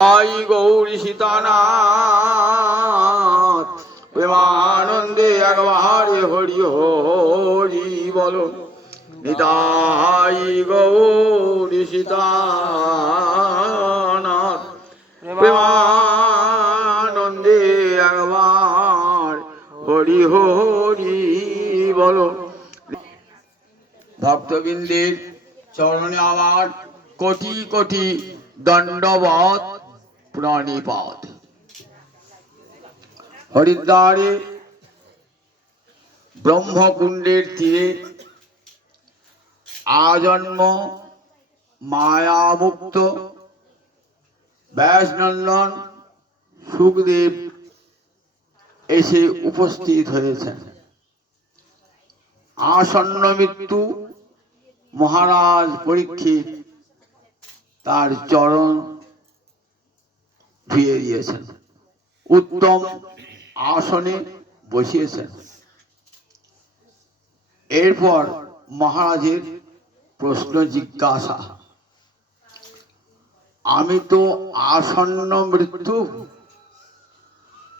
आई गौरी सीतानाथ प्रेमानंदे একবারে হরি হরি বলো নিতাই গৌরী সীতানাথ প্রেমানন্দে একবার হরি হরি বলো। ভক্তবৃন্দের চরণে আমার কোটি কোটি দণ্ডবত প্রণিপাত। হরিদ্বারে ব্রহ্মকুণ্ডের তীরে আজন্ম মায়ামুক্ত ব্যাসনন্দন সুখদেব এসে উপস্থিত হয়েছেন। আসন্ন মৃত্যু মহারাজ পরীক্ষিত তার চরণ ধুয়ে দিয়েছেন, উত্তম আসনে বসিয়েছেন। এরপর মহারাজের প্রশ্ন জিজ্ঞাসা, আমি তো আসন্ন মৃত্যু,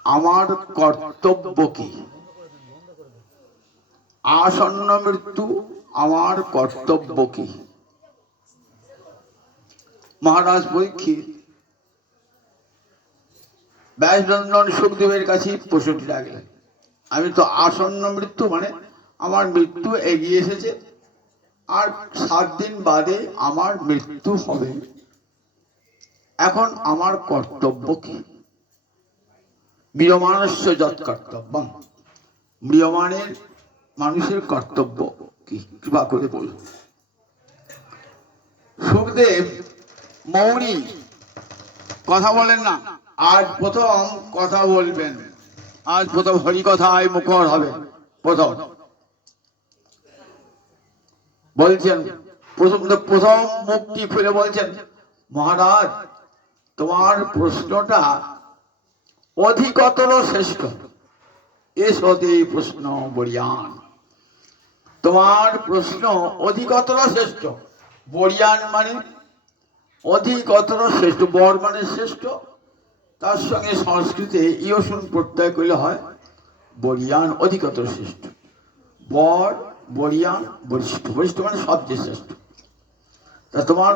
আমার কর্তব্য কি? আসন্ন মৃত্যু আমার কর্তব্য কি? মহারাজ পরীক্ষিত ব্যাসনন্দন সুখদেবের কাছে প্রশ্নটি রাখলেন, আমি তো আসন্ন মৃত্যু মানে আমার মৃত্যু এগিয়ে এসেছে, আর 7 দিন বাদে আমার মৃত্যু হবে, এখন আমার কর্তব্য কি? ম্রিয়মাণস্য যৎ কর্তব্যম, ম্রিয়মাণের মানুষের কর্তব্য কি, কৃপা করে বলুন। সুখদেব মৌনী, কথা বলেন না। আজ প্রথম কথা বলবেন, আজ প্রথম হরিকথায় মুখর হবে। প্রথম বলছেন, প্রথম মুক্তি খুলে বলছেন, মহারাজ তোমার প্রশ্নটা অধিকতর শ্রেষ্ঠ, এসতে প্রশ্ন বরিয়ান। তোমার প্রশ্ন অধিকতর শ্রেষ্ঠ। বরিয়ান মানে অধিকতর শ্রেষ্ঠ, বর মানে শ্রেষ্ঠ, তার সঙ্গে সংস্কৃতে ইয়সুন প্রত্যয় করলে হয় বরিয়ান, অধিকতর শ্রেষ্ঠ। বর বরিয়ান বরিষ্ঠ, বরিষ্ঠ মানে সবচেয়ে শ্রেষ্ঠ। তা তোমার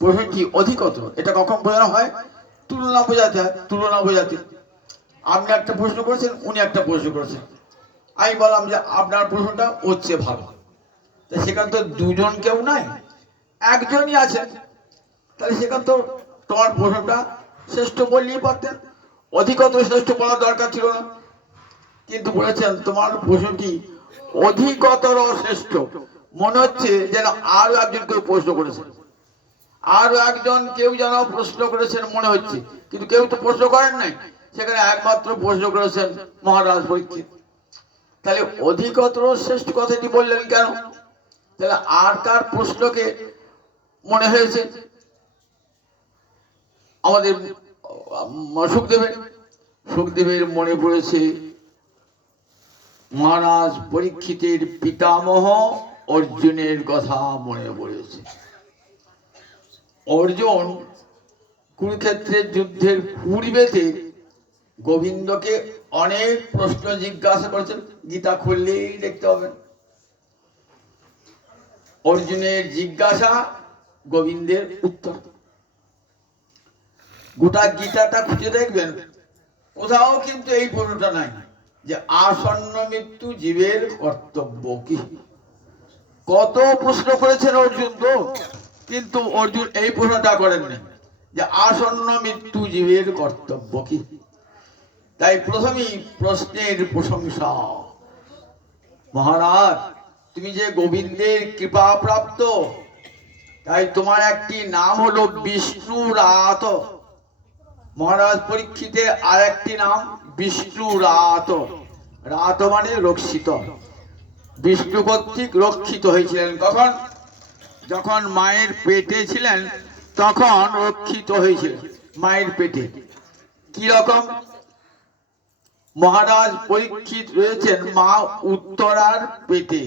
প্রশ্নটি অধিকতর, এটা কখন বোঝানো হয়? তুলনা বোঝাতে হয়। তুলনা বোঝাতে আপনি একটা প্রশ্ন করেছেন, উনি একটা প্রশ্ন করেছেন, আমি বললাম যে আপনার প্রশ্নটা ওর চেয়ে ভালো, তা সেখানে তো দুজন কেউ নাই, একজনই আছেন, তাহলে সেখানে তো তোমার প্রশ্নটা শ্রেষ্ঠ বললেই পারতেন, অধিকতর শ্রেষ্ঠ বলার দরকার ছিল না। কিন্তু বলেছেন তোমার প্রশ্নটি অধিকতর শ্রেষ্ঠ, মনে হচ্ছে যেন আরো একজন কেউ প্রশ্ন করেছেন, আরো একজন কেউ যেন প্রশ্ন করেছেন মনে হচ্ছে, কিন্তু কেউ তো প্রশ্ন করেন নাই, সেখানে একমাত্র প্রশ্ন করেছেন মহারাজ পরীক্ষিত। তাহলে অধিকতর শ্রেষ্ঠ কথাটি বললেন কেন? তাহলে আর কার প্রশ্নকে মনে হয়েছে? আমাদের সুখদেবের মনে পড়েছে মহারাজ পরীক্ষিতের পিতামহ অর্জুনের কথা মনে পড়েছে। অর্জুন কুরুক্ষেত্রের যুদ্ধের পূর্বেতে গোবিন্দকে অনেক প্রশ্ন জিজ্ঞাসা করেছেন, গীতা খুললেই দেখতে হবে। অর্জুনের জিজ্ঞাসা, গোবিন্দের উত্তর। গোটা গীতাটা খুঁজে দেখবেন, কোথাও কিন্তু এই প্রশ্নটা নাই যে আসন্ন মৃত্যু জীবের কর্তব্য কি। কত প্রশ্ন করেছেন অর্জুন তো, কিন্তু অর্জুন এই প্রশ্নটা করেননি যে আসন্ন মৃত্যু জীবের কর্তব্য কি। তাই প্রথমেই প্রশ্নের প্রশংসা, মহারাজ তুমি যে গোবিন্দের কৃপা প্রাপ্ত, তাই তোমার একটি নাম হলো বিষ্ণু রাত। মহারাজ পরীক্ষিতের আর একটি নাম বিষ্ণু রাত। রাত মানে রক্ষিত, বিষ্ণু কর্তৃক রক্ষিত হয়েছিলেন। কখন? যখন মায়ের পেটে ছিলেন তখন রক্ষিত হয়েছিলেন মায়ের পেটে। কি রকম? মহারাজ পরীক্ষিত রয়েছেন মা উত্তরার পেটে,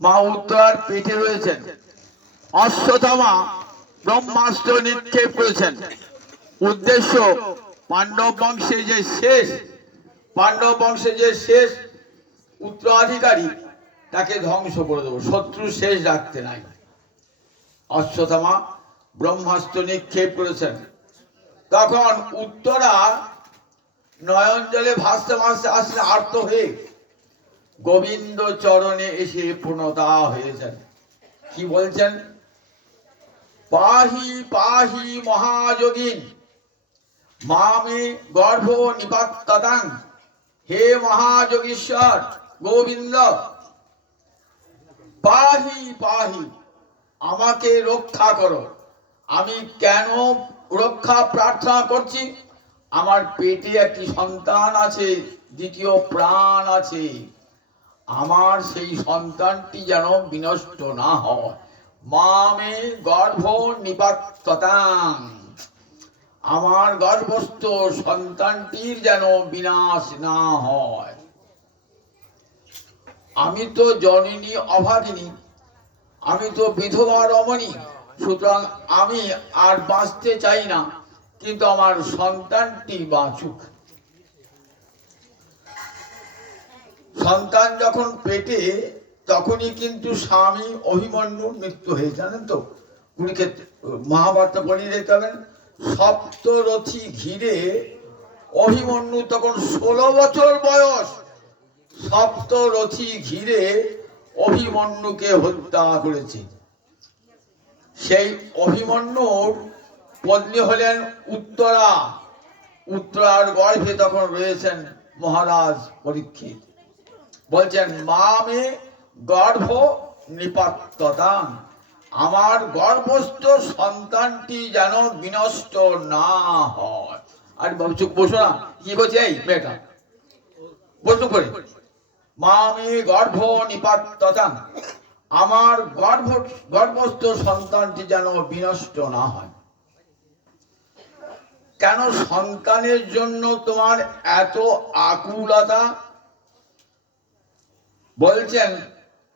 মা উত্তরার পেটে রয়েছেন। অশ্বত্থামা ব্রহ্মাস্ত্র নিক্ষেপ করেছেন। উদ্দেশ্য পাণ্ডব বংশে যে শেষ উত্তরাধিকারী তাকে ধ্বংস করে দেবো, শত্রু শেষ রাখতে নাই। অশ্বত্থামা ব্রহ্মাস্ত্র নিক্ষেপ করেছেন। তখন উত্তরা নয়ন জলে ভাসতে ভাসতে আসলে আর্ত হয়ে গোবিন্দ চরণে এসে পূর্ণতা হয়েছেন। কি বলছেন? পাহি পাহি মহাযোগিন মামে গর্ভ নিপাততাং। হে মহাযোগীশ্বর গোবিন্দ, পাহি পাহি, আমাকে রক্ষা করো। আমি কেন রক্ষা প্রার্থনা করছি? আমার পেটে একটি সন্তান আছে, দ্বিতীয় প্রাণ আছে। আমার সেই সন্তানটি যেন বিনষ্ট না হয়। মামে গর্ভ নিপাততাং, আমার গর্ভস্থ সন্তানটির যেন বিনাশ না হয়। আমি তো জননী অভাগিনী, আমি তো বিধবা রমণী, সুতরাং আমি আর বাঁচতে চাই না, কিন্তু আমার সন্তানটি বাঁচুক। সন্তান যখন পেটে, তখনই কিন্তু স্বামী অভিমন্যুর মৃত্যু হয়ে, জানেন তো? কুরুক্ষেত্রে মহাভারত পড়িয়ে দেখতে হবেন। সপ্তরথী ঘিরে অভিমন্যু তখন 16 বছর বয়স, সপ্তরথী ঘিরে অভিমন্যুকে হত্যা করেছে। সেই অভিমন্যুর পত্নী হলেন উত্তরা। উত্তরার গর্ভে তখন রয়েছেন মহারাজ পরীক্ষিত। বলছেন মামে গর্ভ নিপাততাং, আমার গর্ভস্থ সন্তানটি যেন বিনষ্ট না হয়। আর চুপ বসো না, কি বলছে এই মেয়েটা? বসো করে, মামে গর্ভ নিপাততাং, আমার গর্ভস্থ সন্তানটি যেন বিনষ্ট না হয়। কেন সন্তানের জন্য তোমার এত আকুলতা? বলছেন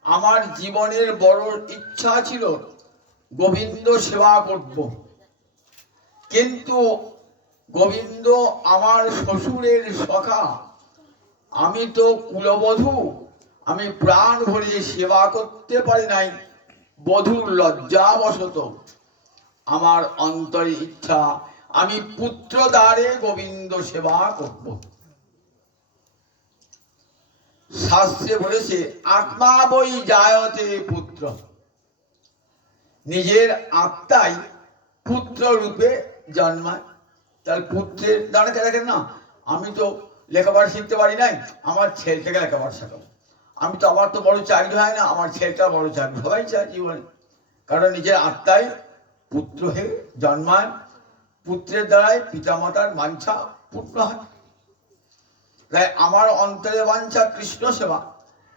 আমার জীবনের বড় ইচ্ছা ছিল গোবিন্দ সেবা করব, কিন্তু গোবিন্দ আমার শ্বশুরের সখা, আমি তো কুলবধূ, আমি প্রাণ ভরে সেবা করতে পারি নাই। বধূর লজ্জাবশত আমার অন্তরে ইচ্ছা আমি পুত্র দ্বারে গোবিন্দ সেবা করব। শাস্ত্রে বলেছে আত্মা বই জায়তে পুত্র, নিজের আত্মাই পুত্র রূপে জন্মায়। তার পুত্রের দ্বারা দেখেন না, আমি তো লেখাপড়া শিখতে পারি নাই, আমার ছেলেটাকে লেখাপড়া শেখাবো। আমি তো, আমার তো বড় চাকরি হয় না, আমার ছেলেটা বড় চাকরি, সবাই চায় জীবনে। কারণ নিজের আত্মাই পুত্র হয়ে জন্মায়, পুত্রের দ্বারাই পিতামাতার বাঞ্ছা পূর্ণ হয়। তাই আমার অন্তরে বাঞ্ছা কৃষ্ণ সেবা,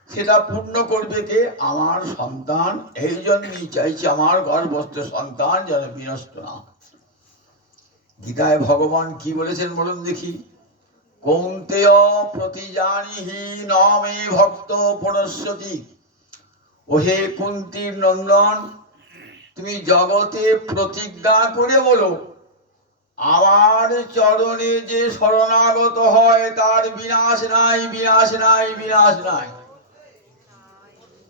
সেটা পূর্ণ করবে কে? আমার সন্তান। এই জন্যই চাইছি আমার গর্ভস্থ সন্তান যেন বিনষ্ট না। গীতায় ভগবান কি বলেছেন বলুন দেখি? কৌন্তেয় প্রতিজানিহি নমে ভক্ত পরস্বতী। ওহে কুন্তীর নন্দন, তুমি জগতে প্রতিজ্ঞা করে বলো, আমার চরণে যে শরণাগত হয় তার বিনাশ নাই, বিনাশ নাই, বিনাশ নাই।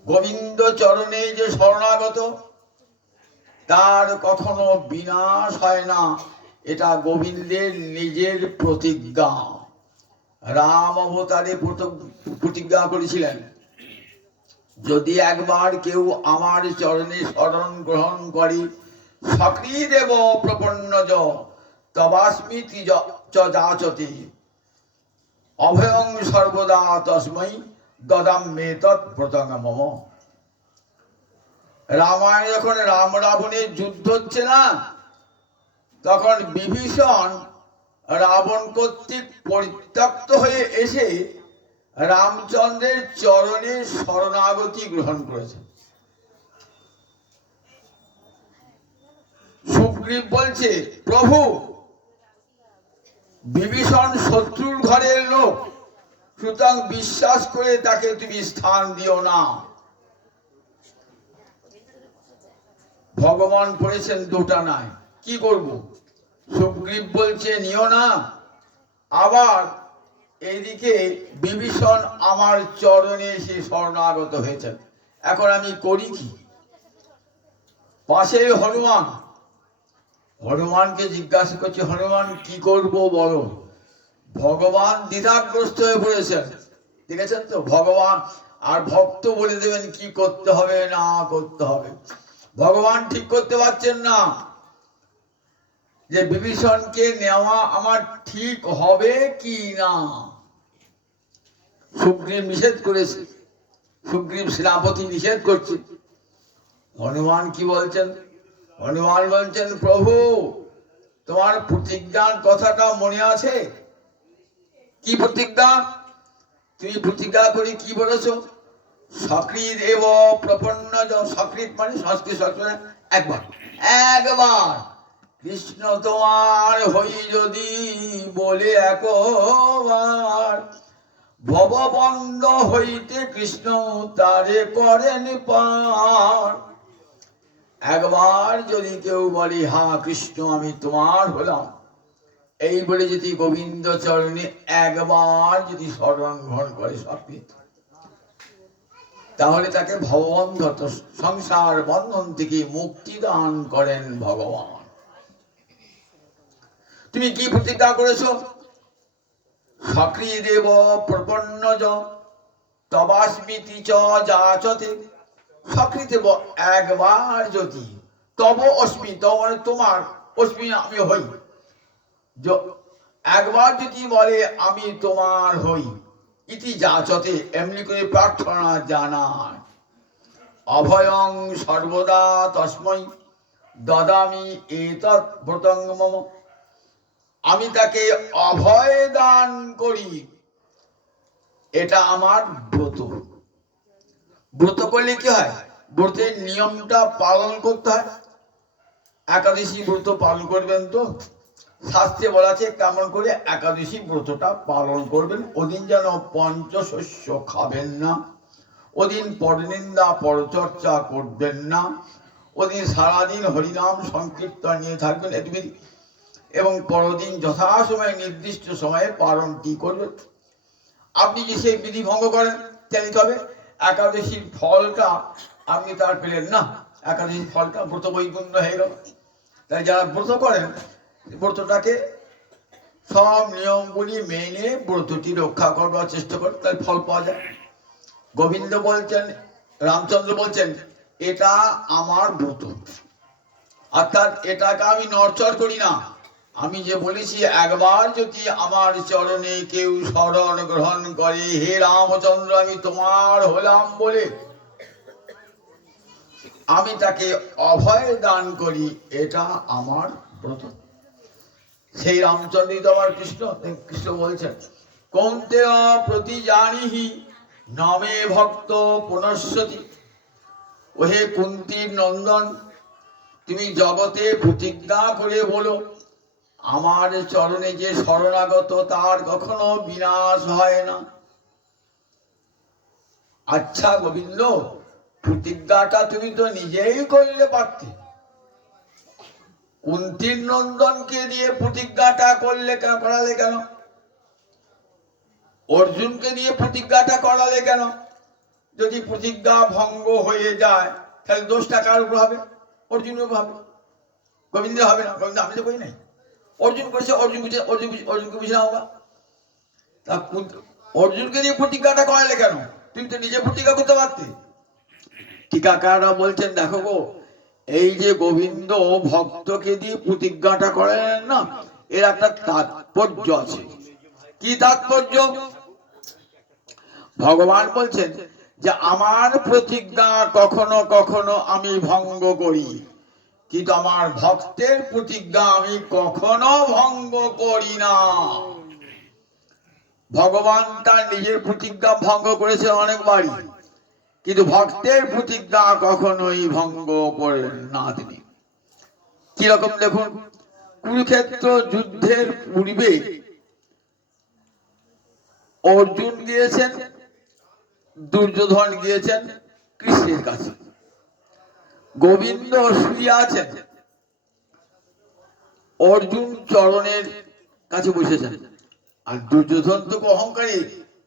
গোবিন্দ চরণে যে শরণাগত তার কখনো বিনাশ হয় না, এটা গোবিন্দের নিজের প্রতিজ্ঞা। রাম অবতারে প্রতিজ্ঞা করেছিলেন, যদি একবার কেউ আমার চরণে শরণ গ্রহণ করে, সকৃদেব প্রপন্নজ তবাস্মিতি যাচতে অভয়ং সর্বদা তস্मै দদাম্যে তৎব্রতং মম। রামায়ণে যখন রাম রাবণের যুদ্ধ হচ্ছে না, তখন বিভীষণ রাবণ কর্তৃক পরিত্যক্ত হয়ে এসে রামচন্দ্রের চরণে শরণাগতি গ্রহণ করেছে। সুগ্রীব বলছে, প্রভু বিভীষণ শত্রুর ঘরের লোক, সুতরাং বিশ্বাস করে তাকে তুমি স্থান দিও না। ভগবান বলেছেন দুটা নাই, কি করব? সুগ্রীব বলছে নিও না, আবার এইদিকে বিভীষণ আমার চরণে এসে শরণাগত হয়েছেন, এখন আমি করি কি? পাশে হনুমান, হনুমানকে জিজ্ঞাসা করছে, হনুমান কি করব বলো? ভগবান দ্বিধাগ্রস্ত হয়ে পড়েছেন, দেখেছেন তো, ভগবান আর ভক্ত বলে দেবেন কি করতে হবে না করতে হবে। ভগবান ঠিক করতে পারছেন না যে বিভীষণকে নেওয়া আমার ঠিক হবে কি না। সুগ্রীব নিষেধ করেছে, সুগ্রীব সেনাপতি নিষেধ করছে। হনুমান কি বলছেন? হনুমান বলছেন, প্রভু তোমার প্রতিজ্ঞার কথাটা মনে আছে? কি প্রতিজ্ঞা? তুমি প্রতিজ্ঞা করে কি বলেছ? সক্রিয় এব প্রপন্ন, সক্রিয় মানে সংস্কৃত সংস্কৃত একবার, একবার কৃষ্ণ তোমার হই যদি বলে একবার, ভববন্ধ হইতে কৃষ্ণ তারে করেন পার। একবার যদি কেউ বলে হা কৃষ্ণ আমি তোমার হলাম, এই বলে যদি গোবিন্দ চরণে একবার যদি শরণ গ্রহণ করে সক্রিয়, তাহলে তাকে ভববন্ধ সংসার বন্ধন থেকে মুক্তি দান করেন ভগবান। তুমি কি প্রতিজ্ঞা করেছো? সক্রিয় দেব প্রপন্ন তবাস্মিতি চ যাচতে, সক্রিয় দেব একবার যদি, তব অস্মি, তব মানে তোমার, অস্মি আমি হই, একবার যদি বলে আমি তোমার হই, ইতি যাচতে এমনি করে প্রার্থনা জানায়, অভয়ং সর্বদা তস্मै দদামি এতৎ ব্রতং মম, আমি তাকে অভয় দান করি, এটা আমার ব্রত। ব্রত করলে কি হয়? ব্রতের নিয়মটা পালন করতে হয়। একাদশী ব্রত পালন করবেন তো, শাস্ত্রে বলা আছে কেমন করে একাদশী ব্রতটা পালন করবেন। ওদিন যেন পঞ্চশস্য খাবেন না, ওদিন পরনিন্দা পরচর্চা করবেন না, ওদিন সারাদিন হরিনাম সংকীর্তন নিয়ে থাকবেন এটুকুই, এবং পরদিন যথাসময়ে নির্দিষ্ট সময়ে পালনটি করবেন। আপনি যে সেই বিধি ভঙ্গ করেন তাহলে কি হবে? একাদশীর ফলটা আপনি তার পেলেন না, একাদশীর ফলটা ব্রত বৈকুণ্ঠ হয়ে গেল। তাই যারা ব্রত করেন, ব্রতটাকে সব নিয়মগুলি মেনে ব্রতটি রক্ষা করবার চেষ্টা করেন, তাই ফল পাওয়া যায়। গোবিন্দ বলছেন, রামচন্দ্র বলছেন, এটা আমার ব্রত, অর্থাৎ এটাকে আমি নড়চড় করি না। আমি যে বলেছি একবার যদি আমার চরণে কেউ শরণ গ্রহণ করে, হে রামচন্দ্র আমি তোমার হলাম বলে আমি তাকে অভয় দান করি, এটা আমার ব্রত। সেই রামচন্দ্রই তো আমার কৃষ্ণ। কৃষ্ণ বলছেন, কৌন্তেয় প্রতি জানিহি নামে ভক্ত পুনঃসতি, ওহে কুন্তীর নন্দন তুমি জগতে প্রতিজ্ঞা করে বলো, আমার চরণে যে শরণাগত তার কখনো বিনাশ হয় না। আচ্ছা গোবিন্দ, প্রতিজ্ঞাটা তুমি তো নিজেই করলে পারতে, কুন্তীর নন্দনকে দিয়ে প্রতিজ্ঞাটা করলে কেন, করালে কেন? অর্জুনকে দিয়ে প্রতিজ্ঞাটা করালে কেন? যদি প্রতিজ্ঞা ভঙ্গ হয়ে যায় তাহলে দোষটা কার উপর হবে? অর্জুনের উপর হবে, গোবিন্দের হবে না। গোবিন্দ আমি তো করি নাই, অর্জুন করেছে, অর্জুন বুঝে, অর্জুনকে বুঝে নাও। তা অর্জুনকে দিয়ে প্রতিজ্ঞাটা করালে কেন? তুমি তো নিজে প্রতিজ্ঞা করতে পারতে। টিকাকাররা বলছেন, দেখো গো, এই যে গোবিন্দ ভক্তকে দিয়ে প্রতিজ্ঞাটা করেন না, এর একটা তাৎপর্য আছে। কি তাৎপর্য? ভগবান বলছেন যে আমার প্রতিজ্ঞা কখনো কখনো আমি ভঙ্গ করি, কিন্তু আমার ভক্তের প্রতিজ্ঞা আমি কখনো ভঙ্গ করি না। ভগবান তার নিজের প্রতিজ্ঞা ভঙ্গ করেছে অনেকবারই, কিন্তু ভক্তের প্রতিজ্ঞা কখনোই ভঙ্গ করেন না তিনি। কিরকম দেখুন, কুরুক্ষেত্র যুদ্ধের পূর্বে অর্জুন গিয়েছেন, দুর্যোধন গিয়েছেন কৃষ্ণের কাছে। গোবিন্দ শুয়ে আছেন, অর্জুন চরণের কাছে বসেছেন। আর দুর্যোধন তো অহংকারী,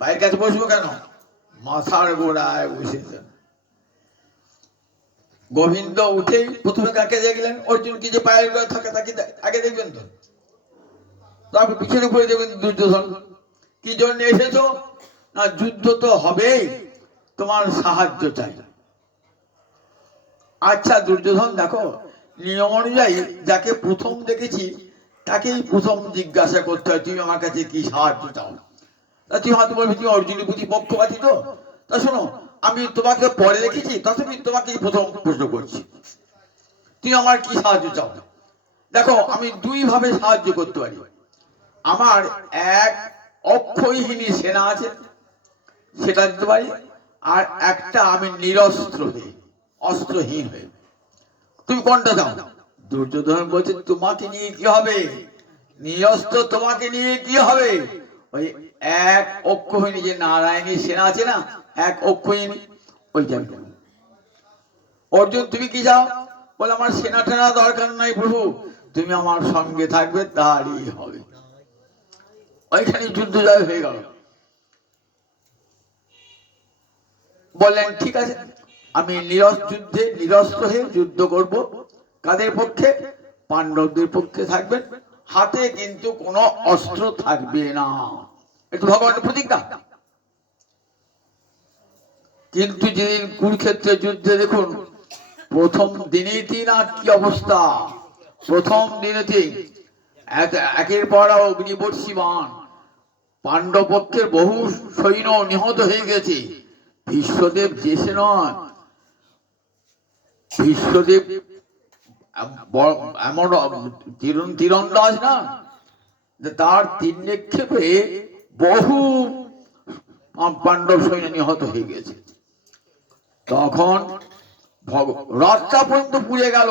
পায়ের কাছে বসবো কেন, মাথার গোড়ায় বসেছেন। গোবিন্দ উঠেই প্রথমে কাকে দেখলেন? অর্জুন কি যে পায়ের গোড়ায় থাকে তাকে আগে দেখবেন তো, তারপর পিছনে করে দেখবেন দুর্যোধন। কি জন্য এসেছো? না, যুদ্ধ তো হবেই, তোমার সাহায্য চাই। আচ্ছা দুর্যোধন, দেখো নিয়ম অনুযায়ী যাকে প্রথম দেখেছি তাকেই প্রথম জিজ্ঞাসা করতে হয়, তুমি আমার কাছে কি সাহায্য চাও। তা তুমি হয়তো বলবি তুমি অর্জুনের প্রতি পক্ষপাতী তো। তা শোনো, আমি তোমাকে পরে দেখেছি, তথাপি তোমাকে প্রথম প্রশ্ন করছি, তুমি আমার কি সাহায্য চাও। দেখো, আমি দুই ভাবে সাহায্য করতে পারি। আমার এক অক্ষয়হীনী সেনা আছে, সেটা দিতে পারি। আর একটা আমি নিরস্ত্র হয়ে, অস্ত্রহীন হয়ে, তুমি কোনটা দাও? দুর্যোধন বলছে তোমাকে নিয়ে কি হবে, নিরস্ত্র তোমাকে নিয়ে কি হবে। ওই এক অক্ষয়হীনী যে নারায়ণী সেনা আছে না, এক অক্ষয়হীনী, ওই যাবে। অর্জুন তুমি কি যাও? বলে আমার সেনা টেনা দরকার নাই প্রভু, তুমি আমার সঙ্গে থাকবে তারই হবে। ওইখানে যুদ্ধ জয় হয়ে গেল। বললেন ঠিক আছে, আমি যুদ্ধে নিরস্ত্র হয়ে যুদ্ধ করব। কাদের পক্ষে? পাণ্ডবদের পক্ষে থাকবেন, হাতে কিন্তু কোনো অস্ত্র থাকবে না। এটা ভগবানের প্রতিজ্ঞা। কিন্তু যেদিন কুরুক্ষেত্রে যুদ্ধে দেখুন, প্রথম দিনেই না কি অবস্থা। প্রথম দিনেতেই একের পর অগ্নিবর্ষী বাণ, পাণ্ডব পক্ষের বহু সৈন্য নিহত হয়ে গেছে। বিশ্বদেব যেসে নয়, বিশ্বদেব এমন তীরন্দাজ না, তার তীর নিক্ষেপে বহু পাণ্ডব সৈন্য নিহত হয়ে গেছে। তখন রথটা পর্যন্ত পুড়ে গেল,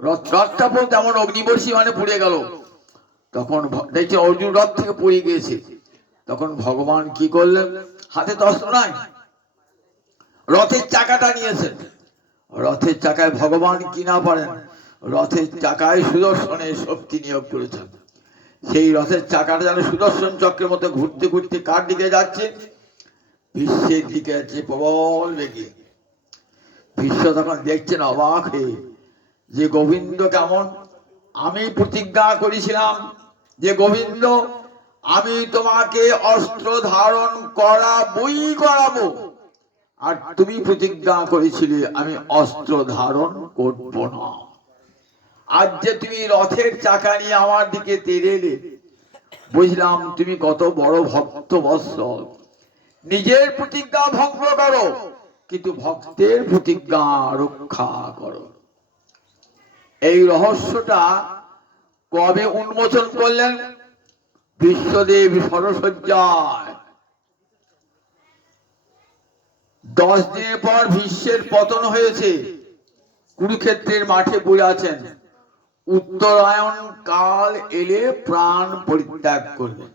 রথটা পর্যন্ত এমন অগ্নিবর্ষী মানে পুড়ে গেল। তখন দেখছি অর্জুন রথ থেকে পড়ে গিয়েছে। তখন ভগবান কি করলেন? হাতে তো অস্ত্র নাই, রথের চাকাটা নিয়েছেন। রথের চাকায় ভগবান কি না পারেন, রথের চাকায় সুদর্শনের শক্তি নিয়োগ করেছেন। সেই রথের চাকাটা যেন সুদর্শন চক্রের মতো ঘুরতে ঘুরতে কার দিকে যাচ্ছে? বিশ্বের দিকে যাচ্ছে প্রবল বেগে। বিশ্ব তখন দেখছেন অবাক হয়ে, যে গোবিন্দ কেমন। আমি প্রতিজ্ঞা করেছিলাম যে গোবিন্দ, আমি তোমাকে অস্ত্র ধারণ করাবো, আর তুমি প্রতিজ্ঞা করেছিলে আমি অস্ত্র ধারণ করব না। আজ যে তুমি রথের চাকা নিয়ে আমার দিকে তেড়ে এলে, বুঝলাম তুমি কত বড় ভক্ত বৎসল। নিজের প্রতিজ্ঞা ভঙ্গ করো, কিন্তু ভক্তের প্রতিজ্ঞা রক্ষা করো। এই রহস্যটা কবে উন্মোচন করলেন? বিশ্বদেব সরসজ্জায়। 10 দিনের পর ভীষ্মের পতন হয়েছে, কুরুক্ষেত্রের মাঠে পড়ে আছেন। উত্তরায়ণ কাল এলে প্রাণ পরিত্যাগ করলেন।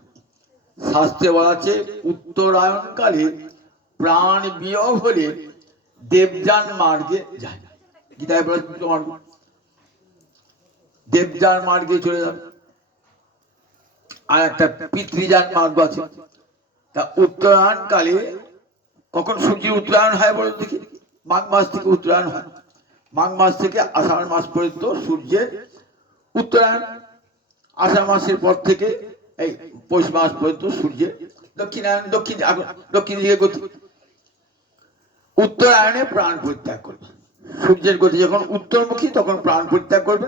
শাস্ত্রে বলা আছে উত্তরায়ণ কালে প্রাণ বিয়োগ হলে দেবযান মার্গে যায়। গীতায় বলা তোমার দেবযান মার্গে চলে যাবে, আর একটা পিতৃযান মার্গ আছে। তা উত্তরায়ণ কালে কখন সূর্যের উত্তরায়ণ হয় বলো দেখি? মাঘ মাস থেকে উত্তরায়ণ হয়। মাঘ মাস থেকে আষাঢ় মাস পর্যন্ত সূর্যের উত্তরায়ণ। আষাঢ় মাসের পর থেকে এই পৌষ মাস পর্যন্ত সূর্যের দক্ষিণায়ন, দক্ষিণ দিকে গতি। উত্তরায়ণে প্রাণ পরিত্যাগ করবে। সূর্যের গতি যখন উত্তরমুখী তখন প্রাণ পরিত্যাগ করবে,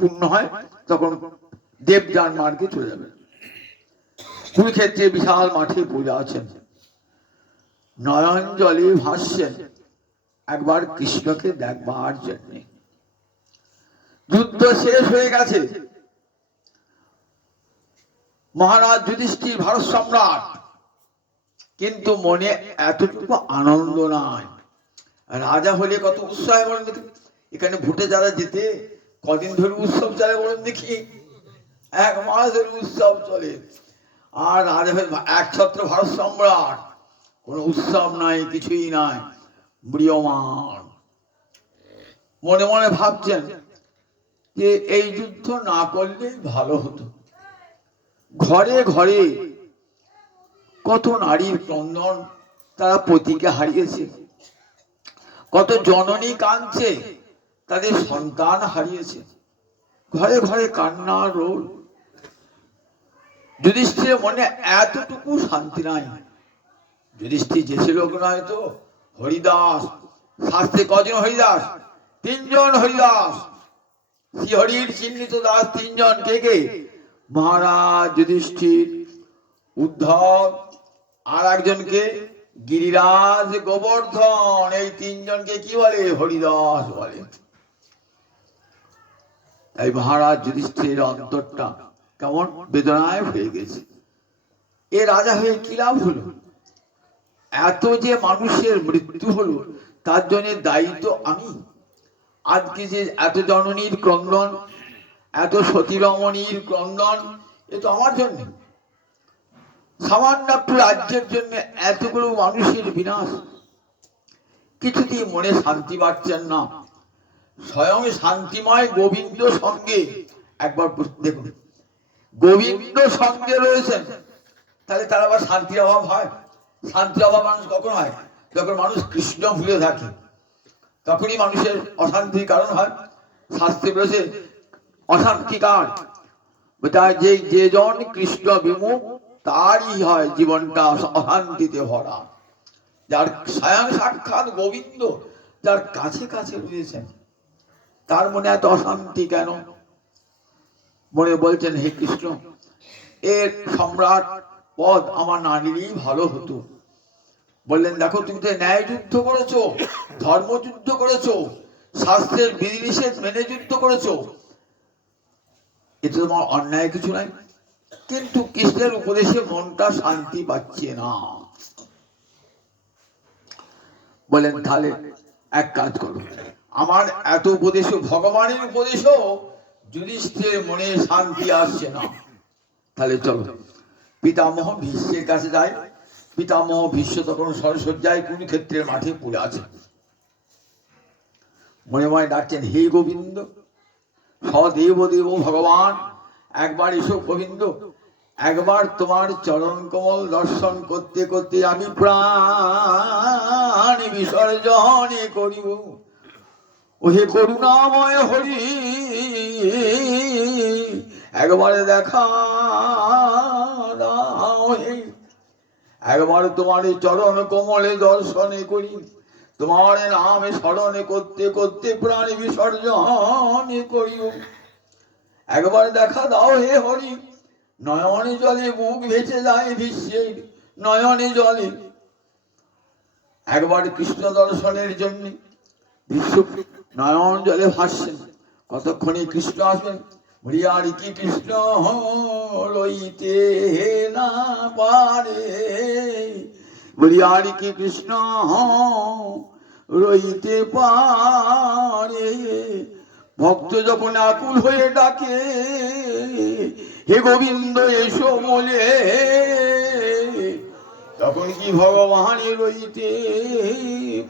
পূর্ণ হয় তখন দেবযান মার্গে চলে যাবে। কুরুক্ষেত্রে বিশাল মাঠে পূজা আছেন, নয়ন জলে ভাসছেন একবার কৃষ্ণকে দেখবার জন্য। যুদ্ধ শেষ হয়ে গেছে, মহারাজ যুধিষ্ঠির ভারত সম্রাট, কিন্তু মনে এতটুকু আনন্দ নাই। রাজা হলে কত উৎসাহ বলেন দেখি। এখানে ভোটে যারা যেতে কদিন ধরে উৎসব চলে বলেন দেখি? 1 মাস ধরে উৎসব চলে। আর রাজা হয়ে একছত্র ভারত সম্রাট, কোনো উৎসব নাই, কিছুই নাই, ম্রিয়মাণ। মনে মনে ভাবছেন যে এই যুদ্ধ না করলেই ভালো হতো। ঘরে ঘরে কত নারীর ক্রন্দন, তারা পতিকে হারিয়েছে। কত জননী কাঁদছে, তাদের সন্তান হারিয়েছে। ঘরে ঘরে কান্না রোল। যুধিষ্ঠির মনে এতটুকু শান্তি নাই। যুধিষ্ঠির যে ছিল নয় তো হরিদাস। শাস্ত্রে কজন হরিদাস? 3 জন হরিদাস। শ্রীহরির চিহ্নিত দাস 3 জন। কে কে? মহারাজ যুধিষ্ঠির, উদ্ধব, আর একজনকে গিরিরাজ, গোবর্ধন। এই 3 জনকে কি বলে? হরিদাস বলে। তাই মহারাজ যুধিষ্ঠিরের অন্তরটা কেমন বেদনায় হয়ে গেছে। এ রাজা হয়ে কি লাভ হলো? এত যে মানুষের মৃত্যু হলো, তার জন্য দায়ী তো আমি। আজকে যে এত জননীর ক্রন্দন, এত সতীরমণীর ক্রন্দন, এ তো আমার জন্য। সামান্য একটু রাজ্যের জন্য এতগুলো মানুষের বিনাশ। কিছুতেই মনে শান্তি পাচ্ছেন না। স্বয়ং শান্তিময় গোবিন্দ সঙ্গে, একবার দেখুন, গোবিন্দ সঙ্গে রয়েছেন, তাহলে তার আবার শান্তির অভাব হয়? শান্তির অভাব মানুষ কখন হয়? যখন মানুষ কৃষ্ণ ভুলে থাকে, তখনই মানুষের অশান্তির কারণ হয়। শাস্ত্রে বলেছে অশান্তি কার? যে জন কৃষ্ণ বিমুখ, তারই হয় জীবনটা অশান্তিতে ভরা। যার স্বয়ং সাক্ষাৎ গোবিন্দ, যার কাছে কাছে রয়েছেন, তার মনে এত অশান্তি কেন? মনে বলছেন, হে কৃষ্ণ, এর সম্রাট পদ আমার না নিলেই ভালো হতো। বললেন, দেখো, তুমি তো ন্যায় যুদ্ধ করেছো, ধর্মযুদ্ধ করেছো, শাস্ত্রের বিধিনিষেধ মেনে যুদ্ধ করেছো, এতে তোমার অন্যায় কিছু নাই। কিন্তু কৃষ্ণের উপদেশে মনটা শান্তি পাচ্ছে না। বলেন, তাহলে এক কাজ করো, আমার এত উপদেশ, ভগবানের উপদেশও যুধিষ্ঠিরের মনে শান্তি আসছে না। তাহলে চলো পিতামহ ভীষ্মের কাছে যাই। পিতামহ ভীষ্ম তখন সরসজ্জায় কুরুক্ষেত্রের মাঠে পড়ে আছে। মনে মনে ডাকছেন, হে গোবিন্দ, সদেব দেব ভগবান, একবার এসো গোবিন্দ। একবার তোমার চরণ কমল দর্শন করতে করতে আমি প্রাণ বিসর্জন করিব। ওহে করুণাময় হরি, একবারে দেখা দাও হে। একবার তোমার চরণ কমলে দর্শনে করি, তোমার নামে স্মরণে করতে করতে প্রাণ বিসর্জন করিব। একবার দেখা দাও হে হরি। নয়নে জলে মুখ ভেসে যায় ভীষ্মের, নয়নে জলে। একবার কৃষ্ণ দর্শনের জন্য ভীষ্ম নয়ন জলে ভাসছেন। কতক্ষণে কৃষ্ণ আসবেন? হরিয়ারি কি কৃষ্ণ লইতে না পারে, হরিয়ারি কি কৃষ্ণ রইতে পারে। ভক্ত যখন আকুল হয়ে ডাকে, হে গোবিন্দ এসো বলে, তখন কি ভগবান রইতে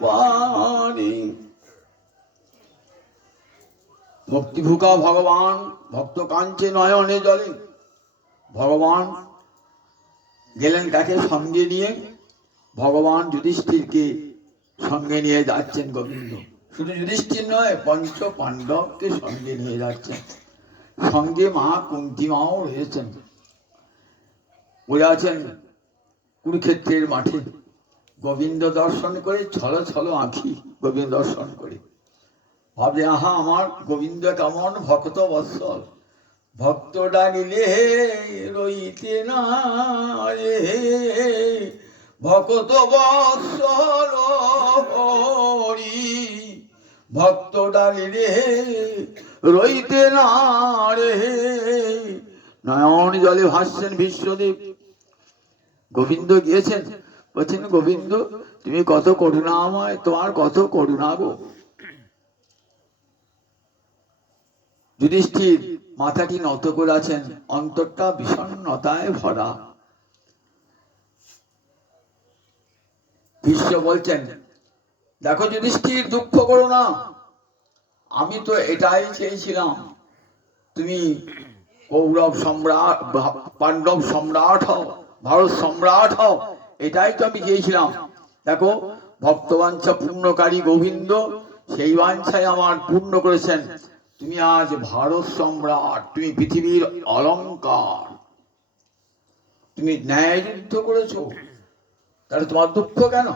পারে? ভক্তিভুকা ভগবান, ভক্ত কাঞ্চে নয়নে জলে। ভগবান গেলেন কাকে সঙ্গে নিয়ে? ভগবান যুধিষ্ঠিরকে সঙ্গে নিয়ে যাচ্ছেন গোবিন্দ। শুধু যুধিষ্ঠির নয়, পঞ্চ পাণ্ডবকে সঙ্গে নিয়ে যাচ্ছেন। সঙ্গে মা কুন্তি মাও রয়েছেন। বলে আছেন কুরুক্ষেত্রের মাঠে। গোবিন্দ দর্শন করে ছল ছল আঁখি গোবিন্দ দর্শন করে ভাবে, আহা, আমার গোবিন্দ কেমন ভক্ত বৎসল। ভক্ত ডাকিলে রইতে না রে, ভক্ত বৎসল হরি। ভক্ত ডাকিলে রইতে না রে। নয়ন জলে ভাসছেন বিশ্বদেব। গোবিন্দ গিয়েছেন, বলছেন, গোবিন্দ তুমি কত করুণাময়, তোমার কত করুণা গো। যুধিষ্ঠির মাথাটি নত করে আছেন, অন্তরটা বিষণ্ণতায় ভরা। ভীষ্ম বলছেন, দেখো যুধিষ্ঠির, দুঃখ করো না। আমি তো এটাই চেয়েছিলাম, তুমি কৌরব সম্রাট, পাণ্ডব সম্রাট হও, ভারত সম্রাট হও, এটাই তো আমি চেয়েছিলাম। দেখো, ভক্তবাঞ্ছা পূর্ণকারী গোবিন্দ সেই বাঞ্ছায় আমার পূর্ণ করেছেন। তুমি আজ ভারত সম্রাট, তুমি পৃথিবীর অলংকার, তুমি ন্যায় যুদ্ধ করেছো, তাহলে তোমার দুঃখ কেন?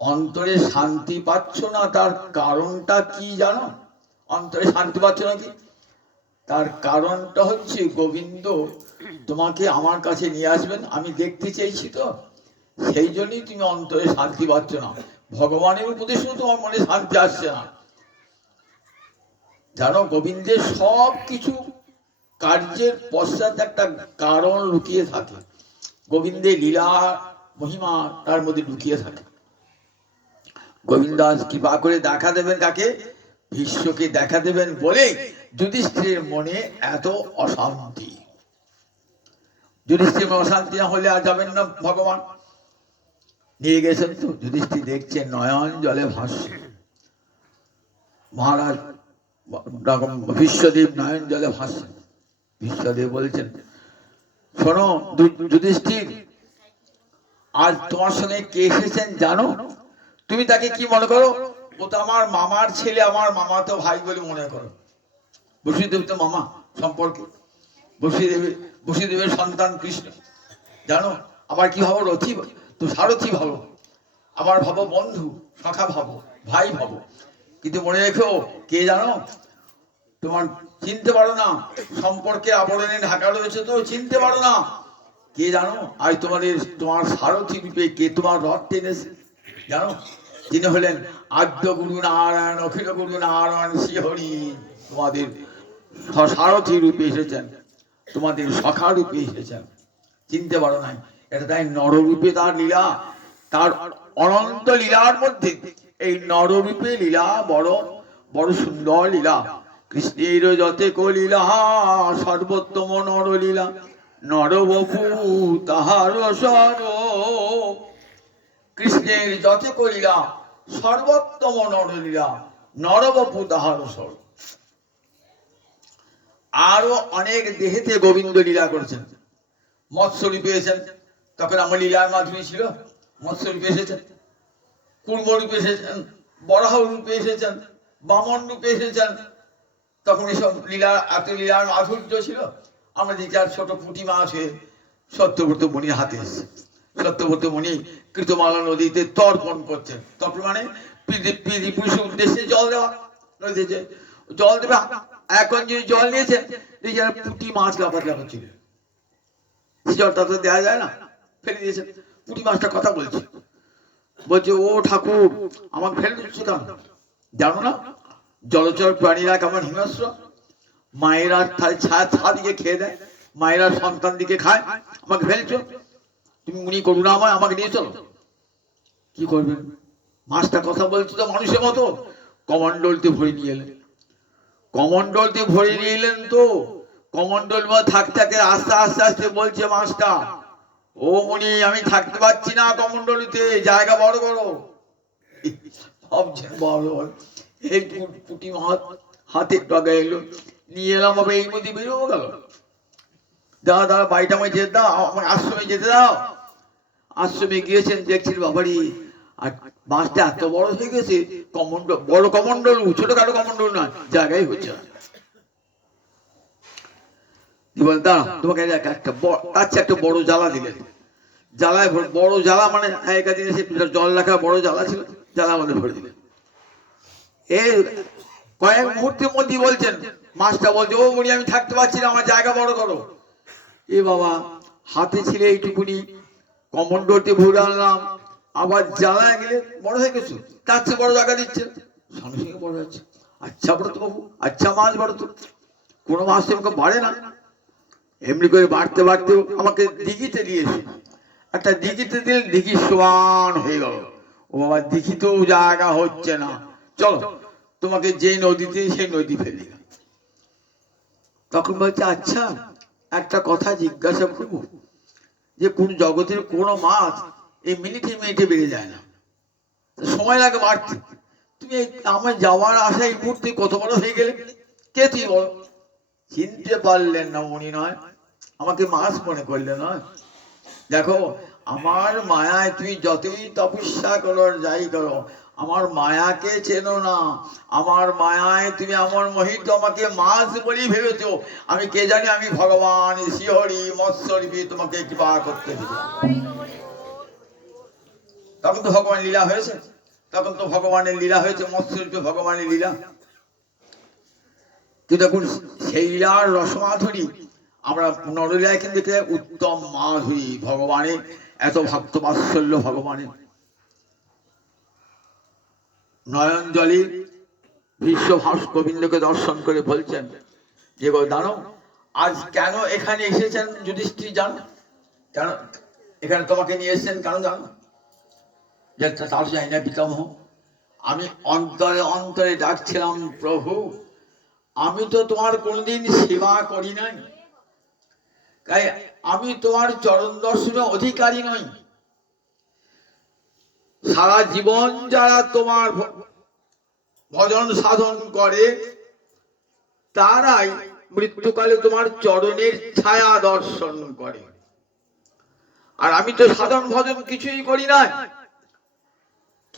অন্তরে শান্তি পাচ্ছ না, তার কারণটা কি জানো? অন্তরে শান্তি পাচ্ছ না কি? তার কারণটা হচ্ছে গোবিন্দ তোমাকে আমার কাছে নিয়ে আসবেন, আমি দেখতে চাইছি তো, সেই জন্যই তুমি অন্তরে শান্তি পাচ্ছ না। ভগবানের উপদেশেও তোমার মনে শান্তি আসছে না। জানো, গোবিন্দের সব কিছু কার্যের পশ্চাৎ একটা কারণ লুকিয়ে থাকে। গোবিন্দের লীলা মহিমা তার মধ্যে লুকিয়ে থাকে। গোবিন্দ আজ কৃপা করে দেখা দেবেন কাকে? বিশ্বকে দেখা দেবেন বলে যুধিষ্ঠিরের মনে এত অশান্তি। যুধিষ্ঠির অশান্তি না হলে আর যাবেন না ভগবান। নিয়ে গেছেন তো, যুধিষ্ঠির দেখছেন নয়ন জলে ভাসছে। মহারাজ বিশ্বদেব নয়ন জলে ভাসছে। বিশ্বদেব বলছেন, শোনো যুধিষ্ঠির, আজ তোমার সঙ্গে কে এসেছেন জানো? তুমি তাকে কি মনে করো? ও তো আমার মামার ছেলে, আমার মামা তো ভাই বলে মনে করো। বসুদেব তো মামা সম্পর্কে। বসুদেবের সন্তান কৃষ্ণ, জানো? আবার কি ভাবো? রথি তো সারথি ভাবো, আমার ভাবো বন্ধু, সখা ভাবো, ভাই ভাবো। কিন্তু মনে রেখো, কে জানো? তোমার চিনতে পারো না, সম্পর্কে আবরণে ঢাকা রয়েছে তো চিনতে পারো না। কে জানো? আজ তোমার সারথি রূপে কে তোমার রথ টেনেছে জানো? তিনি হলেন আদ্য গুরু নারায়ণ, অখিল গুরু নারায়ণ শ্রীহরি। তোমাদের সারথি রূপে এসেছেন, তোমাদের সখা রূপে এসেছেন, চিনতে পারো নাই। এটা তাই নররূপে তার লীলা, তার অনন্ত লীলার মধ্যে এই নররূপে লীলা বড় বড় সুন্দর লীলা। কৃষ্ণের যতে কলীলা সর্বোত্তম নরলীলা, নরবপু তাহার সর। কৃষ্ণের যতে কলীলা সর্বোত্তম নরলীলা, নরবপু তাহার সর। আরো অনেক দেহেতে গোবিন্দ লীলা করেছেন। মৎস্য রূপে এসেছেন, তখন আমার লীলার মাধুরী ছিল। মৎস্য রূপে এসেছেন, কুর্ম রূপে এসেছেন, বরাহ রূপে এসেছেন, বামন রূপে এসেছেন। তখন এসব লীলার এত লীলার মাধুর্য ছিল। আমরা দেখি আর ছোট পুঁটি মাছ হয়ে সত্যব্রত মণির হাতে এসেছে। সত্যব্রত মণি কৃতমালা নদীতে তর্পণ করছেন। তর্পণ মানে পুরুষের উদ্দেশ্যে জল দেওয়া, নদীতে জল দেবে। এখন যদি জল নিয়েছেন, পুঁটি মাছ লাফাতে লাফাচ্ছিল, জলটা তো দেওয়া যায় না, ফেলে দিয়েছেন। পুঁটি মাছটা কথা বলছে, বলছে, ও ঠাকুর, আমাকে ফেলে দিচ্ছ কেন? জানো না জলচর প্রাণীরা কেমন হিংস্র? মায়েরা ছায়া দিকে খেয়ে দেয়, মায়েরা সন্তান দিকে খায়, আমাকে ফেলছো? তুমি উনি করুণাময়, আমাকে নিয়ে চলো। কি করবেন? মাছটা কথা বলছে তো মানুষের মতো। কমণ্ডলতে ভরে নিয়ে এলেন। কমণ্ডলতে ভরে নিয়ে এলেন তো কমণ্ডল থাকতে থাকতে আস্তে আস্তে আস্তে বলছে মাছটা, ও মুনি, আমি থাকতে পারছি না কমণ্ডলিতে, জায়গা বড় বড়। ভাবছেন বড় বড়। এই পুঁটি মাছ হাতের টাকা এলো, নিয়ে এলাম, আবার এই মধ্যে বেরোবো গেল। দাদা বাড়িটা আমায় যেতে দাও, আমার আশ্রমে যেতে দাও। আশ্রমে গিয়েছেন, দেখছেন বাবারি আর মাছটা এত বড় হয়ে গেছে। কমণ্ডল, বড় কমণ্ডল, ছোটখাটো কমণ্ডল নয়, জায়গায় হচ্ছে। দাঁড়া, তোমাকে একটা বড় জ্বালা দিলেন। জ্বালায় বড় জ্বালা মানে আগেকার দিনে জল রাখা বড় জ্বালা ছিল, জ্বালা আমাদের ভরে দিলেন। এই কয়েক মুহূর্তের মধ্যেই বলছেন, মাছটা বলছে, ও মুনি, আমি থাকতে পারছি না, আমার জায়গা বড় করো। এ বাবা, হাতে ছিল এইটুকুনি, কমণ্ডলতে ভরে আনলাম, আবার জ্বালায় গেলে বড় হয়ে গেছে, তার চেয়ে বড় জায়গা দিচ্ছে, সঙ্গে সঙ্গে বড় হচ্ছে। আচ্ছা ব্রত বাবু, আচ্ছা মাছ বড় তো, কোনো মাছ তো আমাকে বাড়ে না। এমনি করে বাড়তে বাড়তে আমাকে দিঘিতে দিয়েছে। একটা দিঘিতে দিলে দিঘি সমান হয়ে গেল। ও বাবা, দিঘিতেও জায়গা হচ্ছে না, চলো তোমাকে যে নদীতে সেই নদী ফেলে দিলাম। তখন বলছে, আচ্ছা একটা কথা জিজ্ঞাসা করবো, যে কোন জগতের কোন মাছ এই মিনিটে মিনিটে বেড়ে যায় না, সময় লাগে বাড়তে। তুমি আমার যাওয়ার আশা এই মুহূর্তে কত বড় হয়ে গেলে, কে তুই বল? চিনতে পারলেন না উনি নয়, আমাকে মাছ মনে করলে নয়। দেখো, আমার মায়ায় তুমি যতই তপস্যা করো যাই করো, আমার মায়াকে চেনো না। আমার মায়ায় তুমি আমার মোহিত আমাকে মাছ বলেই ভেবেছো। আমি কে জানি আমি ভগবান শ্রীহরি মৎস্যরূপী তোমাকে কৃপা করতে দিব। তখন তো ভগবান লীলা হয়েছে, তখন তো ভগবানের লীলা হয়েছে, মৎস্যরূপে ভগবানের লীলা। কিন্তু এখন সেই লীলার রসমাধুরী আমরা নরলীলায় কিন্তু উত্তম মাধুরী ভগবানের, এত ভক্ত বাৎসল্য ভগবানের। নয়ন জলে বিশ্বভাস গোবিন্দকে দর্শন করে বলছেন যে গো দানব, আজ কেন এখানে এসেছেন যুধিষ্ঠির জানো? কেন এখানে তোমাকে নিয়ে এসেছেন কেন জানো? যে তার যাই না পিতামহ, আমি অন্তরে অন্তরে ডাকছিলাম প্রভু, আমি তো তোমার কোনদিন সেবা করি নাই, তাই আমি তোমার চরণ দর্শনের অধিকারী নই। সারা জীবন যারা তোমার ভজন সাধন করে তারাই মৃত্যুকালে তোমার চরণের ছায়া দর্শন করে, আর আমি তো সাধন ভজন কিছুই করি না।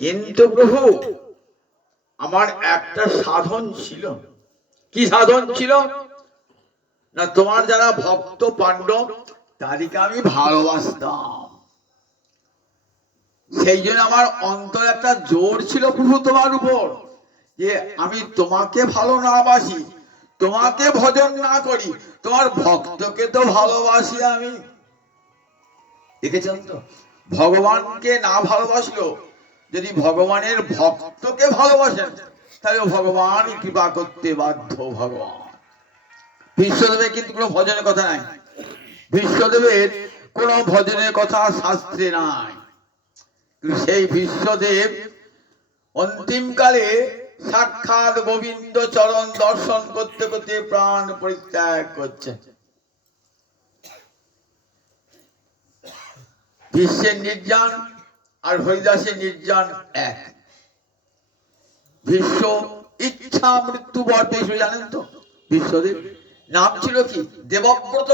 কিন্তু প্রভু, আমার একটা সাধন ছিল। কি সাধন ছিল না, তোমার যারা ভক্ত পাণ্ডব তাদেরকে আমি ভালোবাসতাম, সেই জন্য আমার অন্তর একটা জোর ছিল প্রভু তোমার উপর, যে আমি তোমাকে ভালো না বাসি, তোমাকে ভজন না করি, তোমার ভক্তকে তো ভালোবাসি আমি। দেখেছেন তো, ভগবানকে না ভালোবাসলো, যদি ভগবানের ভক্তকে ভালোবাসেন তাহলে ভগবান কৃপা করতে বাধ্য। ভগবান বিশ্বদেবের কিন্তু কোনো ভজনের কথা নাই, বিশ্বদেবের কোনো ভজনের কথা শাস্ত্রে নাই। সেই বিশ্বদেব অন্তিমকালে সাক্ষাৎ গোবিন্দ চরণ দর্শন করতে করতে প্রাণ পরিত্যাগ করছে। বিশ্বের নির্যান আর হরিদাসের নির্যান এক। বিশ্ব ইচ্ছা মৃত্যু বর পেয়েছিল জানেন তো। বিশ্বদেব নাম ছিল কি? দেবব্রত,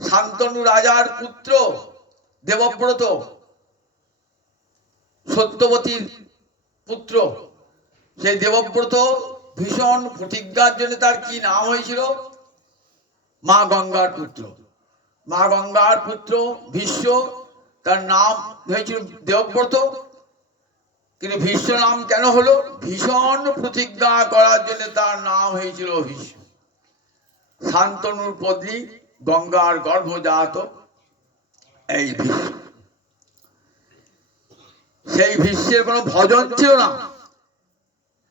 শান্তনু রাজার পুত্র দেবব্রত, সত্যবতীর পুত্র। সেই দেবব্রত ভীষণ প্রতিজ্ঞার জন্য তার কি নাম হয়েছিল? মা গঙ্গার পুত্র। মা গঙ্গার পুত্র ভীষ্ম, তার নাম হয়েছিল দেবব্রত। কিন্তু ভীষ্ম নাম কেন হলো? ভীষণ প্রতিজ্ঞা করার জন্য তার নাম হয়েছিল ভীষ্ম। শান্তনুর পত্নী গঙ্গার গর্ভজাত এই ভীষ্ম। সেই ভীষ্মের কোনো ভজন ছিল না,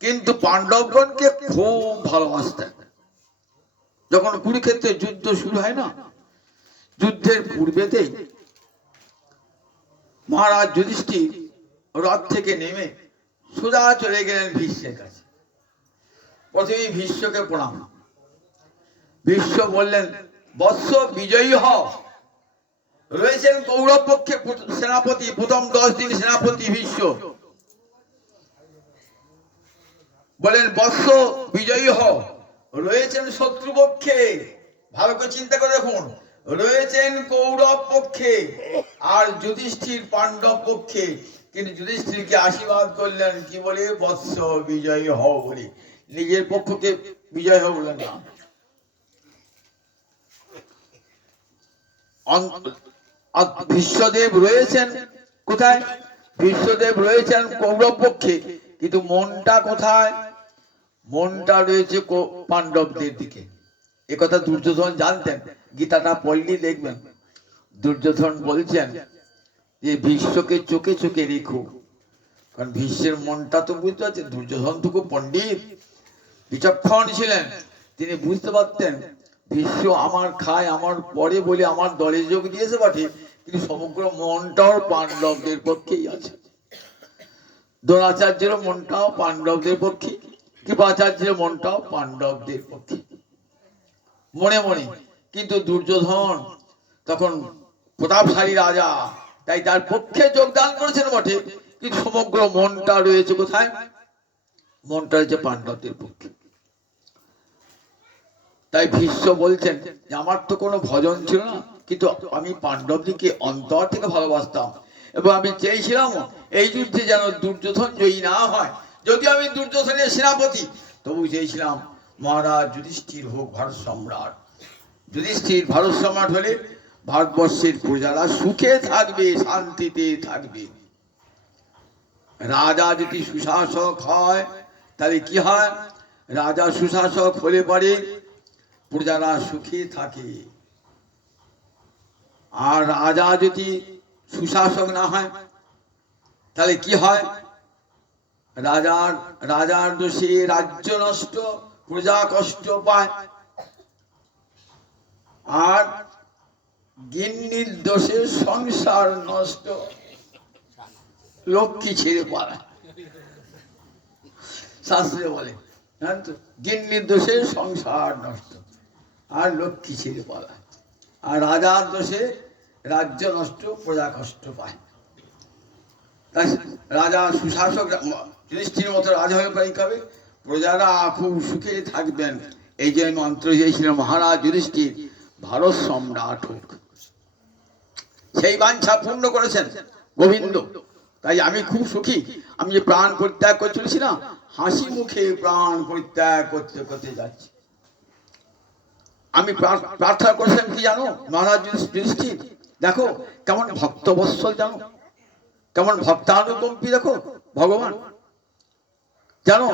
কিন্তু পাণ্ডবগণকে খুব ভালোবাসতেন। যখন কুরুক্ষেত্রে যুদ্ধ শুরু হয় না, যুদ্ধের পূর্বেতেই মহারাজ যুধিষ্ঠির রথ থেকে নেমে সোজা চলে গেলেন ভীষ্মের কাছে। প্রথমে ভীষ্মকে প্রণাম। ভীষ্ম বললেন, বৎস বিজয়ী হও। রয়েছেন কৌরব পক্ষে সেনাপতি, প্রথম 10 দিন সেনাপতি ভীষ্ম। বলেন বৎস বিজয়ী হও। রয়েছেন শত্রুপক্ষে, ভালো করে চিন্তা করে দেখুন, রয়েছেন কৌরব পক্ষে আর যুধিষ্ঠির পাণ্ডব পক্ষে। কিন্তু যুধিষ্ঠিরকে আশীর্বাদ করলেন কি বলে? বৎস বিজয়ী হও বলে। নিজের পক্ষকে বিজয় হও বলেন না। বিশ্বদেব রয়েছেন কোথায়? বিশ্বদেব রয়েছেন কৌরব পক্ষে, কিন্তু মনটা কোথায়? মনটা রয়েছে পাণ্ডবদের দিকে। একথা দুর্যোধন জানতেন। গীতাটা পড়লেই দেখবেন দুর্যোধন বলছেন যে ভীষ্মকে চোখে চোখে রেখো, কারণ ভীষ্মের মনটা তো বুঝতে পারছেন। দুর্যোধন তো খুব পণ্ডিত বিচক্ষণ ছিলেন, তিনি বুঝতে পারতেন ভীষ্ম আমার খায় আমার পরে বলে আমার দলে যোগ দিয়েছে বটে, কিন্তু সমগ্র মনটাও পাণ্ডবদের পক্ষেই আছে। দ্রোণাচার্যের মনটাও পাণ্ডবদের পক্ষে, কৃপাচার্যের মনটাও পাণ্ডবদের পক্ষে মনে মনে। কিন্তু দুর্যোধন তখন প্রতাপশালী রাজা, তাই তার পক্ষে যোগদান করেছেন বটে, কিন্তু সমগ্র মনটা রয়েছে কোথায়? মনটা রয়েছে পাণ্ডবদের পক্ষে। তাই ভীষ্ম বলছেন যে আমার তো কোনো ভজন ছিল না, কিন্তু আমি পাণ্ডবদিকে অন্তর থেকে ভালোবাসতাম এবং আমি চেয়েছিলাম এই যুদ্ধে যেন দুর্যোধন জয়ী না হয়। যদি আমি দুর্যোধনের সেনাপতি, তবু চেয়েছিলাম মহারাজ যুধিষ্ঠির হোক ভারত সম্রাট। যুধিষ্ঠির ভারত সম্রাট হলে ভারতবর্ষের প্রজারা সুখে থাকবে, শান্তিতে থাকবে। রাজা যদি সুশাসক হয় তাহলে কি হয়? রাজা সুশাসক হলে পরে প্রজারা সুখে থাকে। আর রাজা যদি সুশাসক না হয় তাহলে কি হয়? রাজার দোষে রাজ্য নষ্ট, প্রজা কষ্ট পায়। আর গিন্নির দোষে সংসার নষ্ট, লক্ষ্মী ছেড়ে পালায়। শাস্ত্রে বলে জানেন তো, গিন্নির দোষে সংসার নষ্ট আর লক্ষ্মী ছেড়ে পালায়। আর রাজার দোষে রাজ্য নষ্ট, প্রজা কষ্ট পায়। তাই রাজা সুশাসক যুধিষ্ঠির মতো রাজা হয়ে পাই কবে? প্রজারা খুব সুখে থাকবেন। এই যে মন্ত্র চেয়েছিল মহারাজ যুধিষ্ঠির ভারত সম্রাট হোক, সেই বাঞ্ছা পূর্ণ করেছেন গোবিন্দ। তাই আমি খুব সুখী। আমি যে প্রাণ পরিত্যাগ করে চলেছি না, হাসি মুখে প্রাণ পরিত্যাগ করতে করতে যাচ্ছি। আমি প্রার্থনা করেছিলাম কি জানো মহারাজ যুধিষ্ঠির, দেখো কেমন ভক্তবৎসল, জানো কেমন ভক্তানুকম্পী, দেখো ভগবান জানো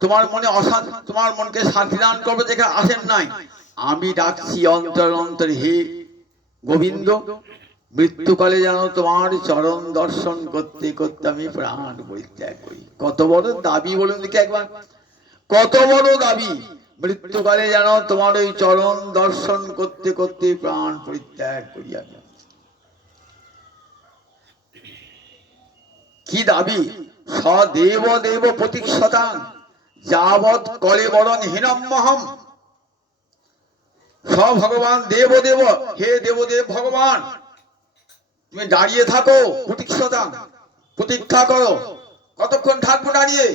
তোমার মনে অশান্তি, তোমার মনকে শান্তি দান করবে দেখে আসেন নাই। আমি ডাকছি অন্তর অন্তরে, হে গোবিন্দ, মৃত্যুকালে যেন তোমার চরণ দর্শন করতে করতে আমি প্রাণ পরিত্যাগ করি। কত বড় দাবি বলুন দেখি একবার, কত বড় দাবি! মৃত্যুকালে যেন তোমার ওই চরণ দর্শন করতে করতে প্রাণ পরিত্যাগ করি আমি। কি দাবি! সদেব দেব প্রতীক্ষতাং যাবৎ কলে বরং হীনম্মহম। স ভগবান দেব দেব, হে দেবদেব ভগবান, তুমি দাঁড়িয়ে থাকো, প্রতীক্ষতাং প্রতীক্ষা করো। কতক্ষণ থাকবো দাঁড়িয়ে?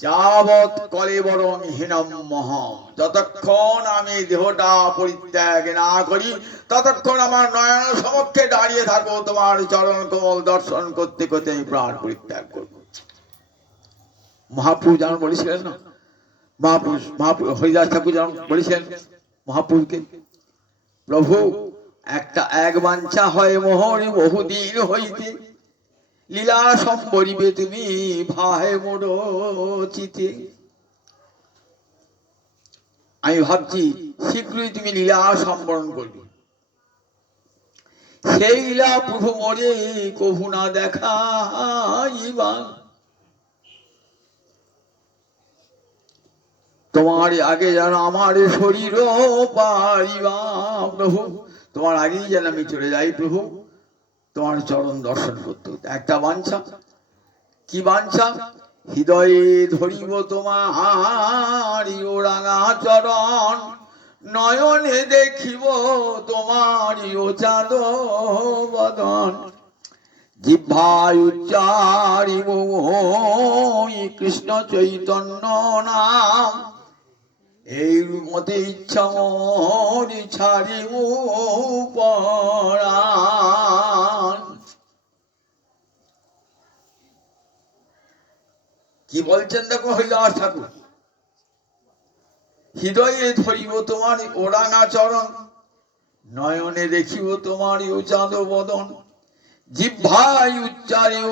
যাবৎ কলে বরং হীনম্মহম, যতক্ষণ আমি দেহটা পরিত্যাগ না করি ততক্ষণ আমার নয়ন সমক্ষে দাঁড়িয়ে থাকো, তোমার চরণ কমল দর্শন করতে করতে আমি প্রাণ পরিত্যাগ করব। মহাপুরুষ যেমন বলেছিলেন না, মহাপুরুষ হরিদাস ঠাকুর যেমন বলেছিলেন মহাপুরুষকে, প্রভু এক বাঞ্ছা হয় মোহর বহুদিন হইতে, লীলা সম্বরিবে তুমি ভাই মোর চিতে। আমি ভাবছি শীঘ্রই তুমি লীলা সম্বরণ করবে। সেই লীলা প্রভু মোরে কভু না দেখাইবা, তোমার আগে যেন আমার শরীর পাইবা। প্রভু তোমার আগেই যেন আমি চলে যাই, প্রভু তোমার চরণ দর্শন করতে। একটা বাঞ্ছা, কি বাঞ্ছা? হৃদয়ে ধরিব তোমার রাঙা চরণ, নয়নে দেখিব তোমার চাঁদ বদন, জিহ্বায় উচ্চারিব কৃষ্ণ চৈতন্য নাম, এই মতে ইচ্ছা মোর ছাড়িব পরাণ। কি বলছেন দেখো হরিদাস ঠাকুর, হৃদয়ে ধরিব তোমার ওরাঙা চরণ, নয়নে দেখিব তোমার চাঁদ বদন, জিহ্বায় উচ্চারিব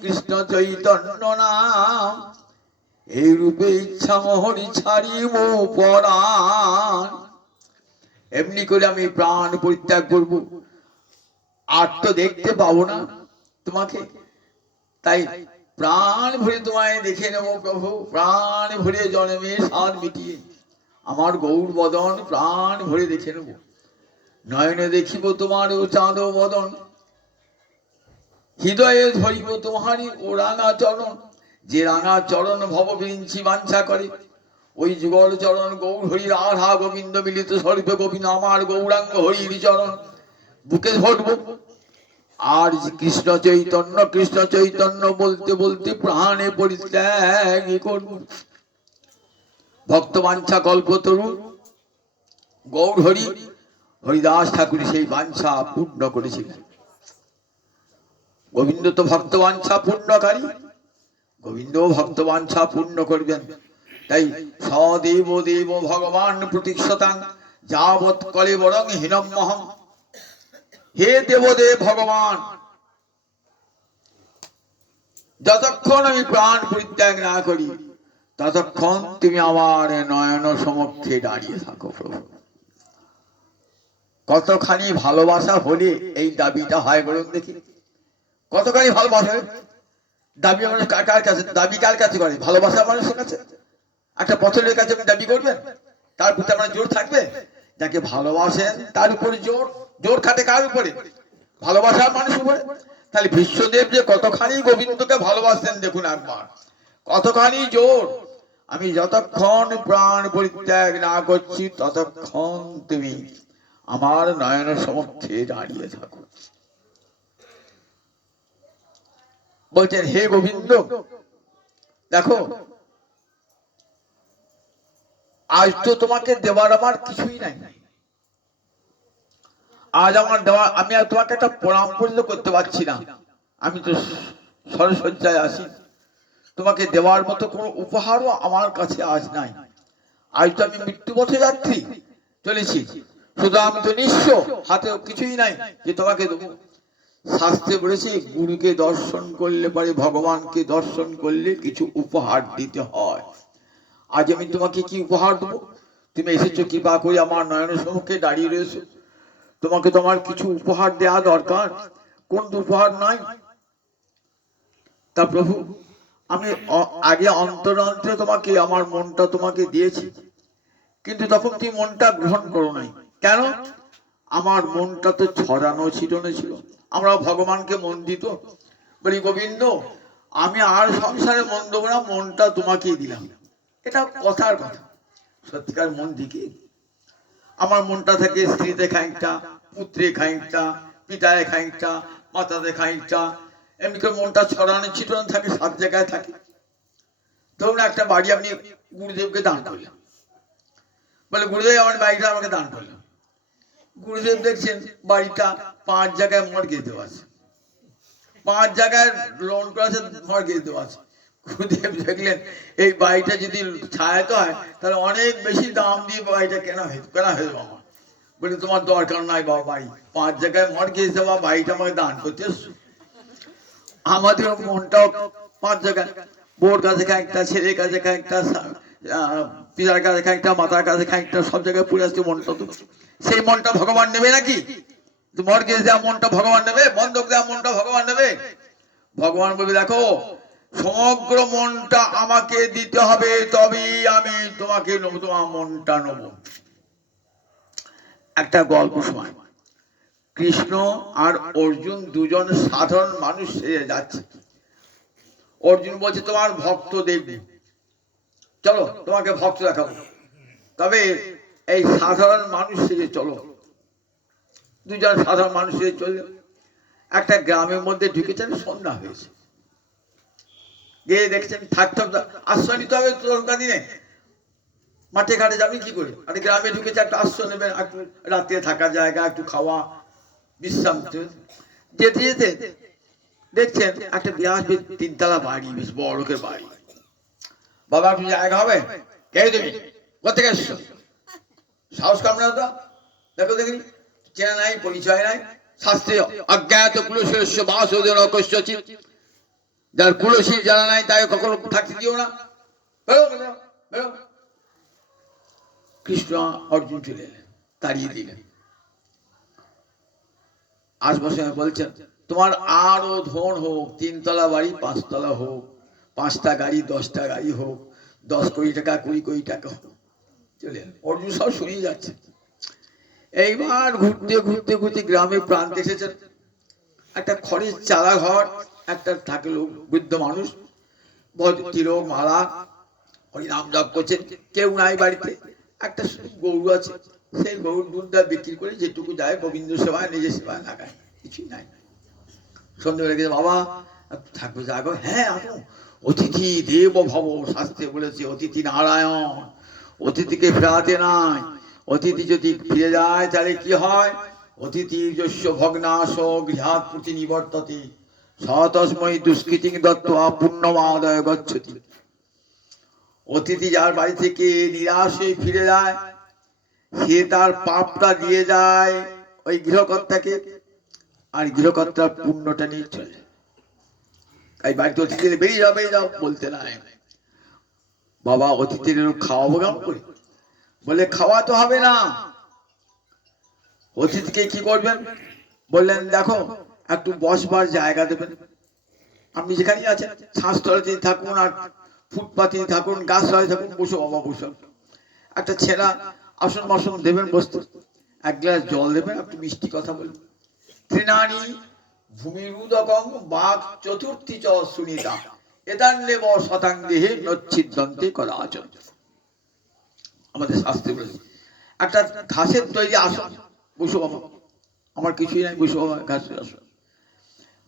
কৃষ্ণ চৈতন্য নাম, এই রূপে ইচ্ছা মোহরি ছাড়িব পরাণ। এমনি করে আমি প্রাণ পরিত্যাগ করব, আর তো দেখতে পাবো না তোমাকে। তাই প্রাণ ভরে তোমায় দেখে নেব প্রভু, প্রাণ ভরে জন্মের স্বাদ মিটিয়ে আমার গৌর বদন প্রাণ ভরে দেখে নেব। নয়নে দেখিব তোমার ও চাঁদ বদন, হৃদয়ে ধরিব তোমারই ও রাঙা চরণ, যে রাঙা চরণ ভববিঞ্চি বাঞ্ছা করে, ওই যুগল চরণ গৌর হরি রাধা গোবিন্দ মিলিত স্বরূপে গোবিন্দ আমার গৌরাঙ্গ হরির চরণ বুকে ধরব। আর কৃষ্ণ চৈতন্য বলতে বলতে প্রাণে পরিত্যাগ করব। ভক্ত বাঞ্ছা কল্পতরু গৌর হরি হরিদাস ঠাকুর সেই বাঞ্ছা পূর্ণ করেছিলেন। গোবিন্দ তো ভক্ত বাঞ্ছা পূর্ণকারী, গোবিন্দ ভক্ত বাঞ্ছা পূর্ণ করবেন। তাই সদেব দেব ভগবান প্রতীক্ষতাং যাবৎ কলে বরং হীনমহম। হে দেবদেব ভগবান, যতক্ষণ আমি প্রাণ পরিত্যাগ না করি ততক্ষণ তুমি আমার নয়ন সমক্ষে দাঁড়িয়ে থাকো প্রভু। কতখানি ভালোবাসা হলে এই দাবিটা হয় বলুন দেখি? কতখানি ভালোবাসা? দাবি মানুষ কার কাছে, দাবি কার কাছে করে? ভালোবাসা মানুষের কাছে। একটা পথরের কাছে আপনি দাবি করবেন, তার প্রতি আপনার জোর থাকবে? যাকে ভালোবাসেন তার উপরে জোর খাটে কার উপরে? ভালোবাসার মানুষ উপরে। তাহলে বিশ্বদেব যে কতখানি গোবিন্দকে ভালোবাসতেন দেখুন একবার, কতখানি জোর। আমি যতক্ষণ প্রাণ পরিত্যাগ না করছি ততক্ষণ তুমি আমার নয়ন সমক্ষে দাঁড়িয়ে থাকো। বলছেন হে গোবিন্দ, দেখো আজ তো তোমাকে দেওয়ার আমার কিছুই নাই। আজ আমার দেওয়া, আমি আর তোমাকে একটা প্রণাম পর্যন্ত করতে পারছি না। আমি তো সরসজ্জায় আছি, তোমাকে দেওয়ার মতো কোনো উপহারও আমার কাছে আজ নাই। আজ তো আমি মৃত্যু পথে যাত্রী চলেছি, শুধু আমি তো নিঃস্ব, হাতেও কিছুই নাই যে তোমাকে দেবো। শাস্ত্রে বলেছে গুরুকে দর্শন করলে পরে, ভগবানকে দর্শন করলে কিছু উপহার দিতে হয়। আজ আমি তোমাকে কি উপহার দেবো? তুমি এসেছো কৃপা করে আমার নয়নের সম্মুখে দাঁড়িয়ে রয়েছো, তোমাকে তোমার কিছু উপহার দেওয়া দরকার, কোন উপহার নাই? তা প্রভু আমি আগে অন্তরে অন্তরে তোমাকে, আমার মনটা তোমাকে দিয়েছি, কিন্তু তখন তুমি মনটা গ্রহণ করো নাই কেন? আমার মনটা তো ছড়ানো ছিটানো ছিল। আমরা ভগবানকে মন দিত, বলি গোবিন্দ আমি আর সংসারে মন দেবো না, মনটা তোমাকেই দিলাম। এটা কথার কথা, সত্যিকার মন দিকে আমার মনটা থাকে স্ত্রীতে খানিকটা, পুত্রে খানিকটা, পিতায় খানিকটা, মাতাতে খানিকটা, এমনি করে মনটা ছড়ানো ছিটানো থাকে, 7 জায়গায় থাকে। ধরুন একটা বাড়ি আপনি গুরুদেবকে দান করলেন, বলে গুরুদেব আমার বাড়িটা আমাকে দান করলেন। গুরুদেব দেখছেন বাড়িটা 5 জায়গায় মর্গেজ দেওয়া আছে, 5 জায়গায় লোন করা আছে, মর্গেজ দেওয়া আছে। গুরুদেব দেখলেন এই বাড়িটা যদি ছায়াতে হয় তাহলে অনেক বেশি দাম দিয়ে বাড়িটা কেনা হয়ে আমার। বলে তোমার দরকার নাই বাবা, বাড়ি 5 জায়গায় মর্গেজ দেওয়া, বাড়িটা আমাকে দান করতে এসছো। আমাদের মনটাও 5 জায়গায়, বোর কাছে খানিকটা, ছেলের কাছে খানিকটা, পিতার কাছে খানিকটা, মাতার কাছে খানিকটা, সব জায়গায় পুড়ে আসছে মনটা। তো সেই মনটা ভগবান নেবে নাকি? মর্গেজ দেওয়া মনটা ভগবান নেবে? বন্ধক দেওয়া মনটা ভগবান নেবে? ভগবান বলবে দেখো সমগ্র মনটা আমাকে দিতে হবে, তবেই আমি তোমাকে নেবো, তোমার মনটা নেবো। একটা গল্প শোনায়, কৃষ্ণ আর অর্জুন দুজন সাধারণ মানুষ সেজে যাচ্ছে। অর্জুন বলছে তোমার ভক্ত দেখবি, চলো তোমাকে ভক্ত দেখাবো, তবে এই সাধারণ মানুষ সেজে চলো। দুজন সাধারণ মানুষ সেজে চলল, একটা গ্রামের মধ্যে ঢুকেছেন, সন্ধ্যা হয়েছে। গিয়ে দেখছেন থাকতে আশ্রয় নিতে হবে তখনকার দিনে, মাঠে ঘাটে যাবেন কি করে, আর গ্রামে ঢুকেছে একটা আশ্রয় নেবেন, একটু রাতে থাকার জায়গা, একটু খাওয়া বিশ্রাম। যেতে যেতে দেখছেন একটা বিরাট 3 তলা বাড়ি, বেশ বড় লোকের বাড়ি। বাবা একটু জায়গা হবে? কে তুমি, কোথেকে এসছো? সাহস কাম না তো, দেখো দেখি চেনা নাই, পরিচয় নাই। শাস্ত্রে অজ্ঞাত কুলশস্য বাসোদন কস্যচিৎ, যার কুলসী জানা নাই তাই কখনো থাকতে দিও না। কৃষ্ণ অর্জুন চলে এলেন, তাড়িয়ে দিলেন। আশপাশে বলছেন তোমার আরো ধন হোক, 3 তলা বাড়ি 5 তলা হোক, 5টা গাড়ি 10টা গাড়ি হোক, 10 কোটি টাকা 20 কোটি টাকা হোক, চলে এলেন। অর্জুন সব শুনিয়ে যাচ্ছে। এইবার ঘুরতে ঘুরতে ঘুরতে গ্রামের প্রান্তে এসেছেন। একটা খড়ের চালা ঘর, একটা থাকে লোক, বৃদ্ধ মানুষ, তিলক মালা হরিনাম জপ করছেন, কেউ নাই বাড়িতে। একটা গরু আছে, সেই গরুর দুধটা বিক্রি করে যেটুকু যায় গোবিন্দ সেবায়, নিজের সেবায় লাগায়, কিছুই নাই। সন্ধ্যেবেলা গেছে, বাবা থাকবে যাগো, হ্যাঁ আসো। অতিথি দেব ভব, শাস্ত্রে বলেছে অতিথি নারায়ণ, অতিথিকে ফেরাতে নাই। অতিথি যদি ফিরে যায় তাহলে কি হয়? অতিথি যস্য ভগ্নাশ গৃহাৎ প্রতি নিবর্ততে সতস্মৈ দুষ্কৃতিং দত্ত্বা পুণ্যমাদায় গচ্ছতি। অতিথি যার বাড়ি থেকে নিরাশ হয়ে ফিরে যায়, সে তার পাপটা দিয়ে যায় ওই গৃহকর্তাকে, আর গৃহকর্তার পুণ্যটা নিয়ে চলে যায়। তাই বাড়িতে অতিথি বেরিয়ে যাও বেরিয়ে যাও বলতে নাই। বাবা অতিথির খাওয়াবো কেমন করে? বলে খাওয়া তো হবে না। অতিথিকে কি করবেন? বললেন দেখো একটু বসবার জায়গা দেবেন। আপনি যেখানেই আছেন, ছাঁচতলাতেই থাকুন আর ফুটপাতেই থাকুন, গাছতলায় থাকুন, বসো বাবা বসো। একটা ছেঁড়া আসন বাসন দেবেন বসতে, এক গ্লাস জল দেবেন, একটু মিষ্টি কথা বলবেন। তৃণানি ভূমিরুদকং বাক চতুর্থী চ সুনিতা এদান্যেব শতাঙ্গেহে নচ্ছিদ্যন্তে কদাচন। আমাদের শাস্ত্রে বলেছে একটা ঘাসের তৈরি আসন, বসো বাবা, আমার কিছুই নাই, বসো বাবা ঘাসের আসন।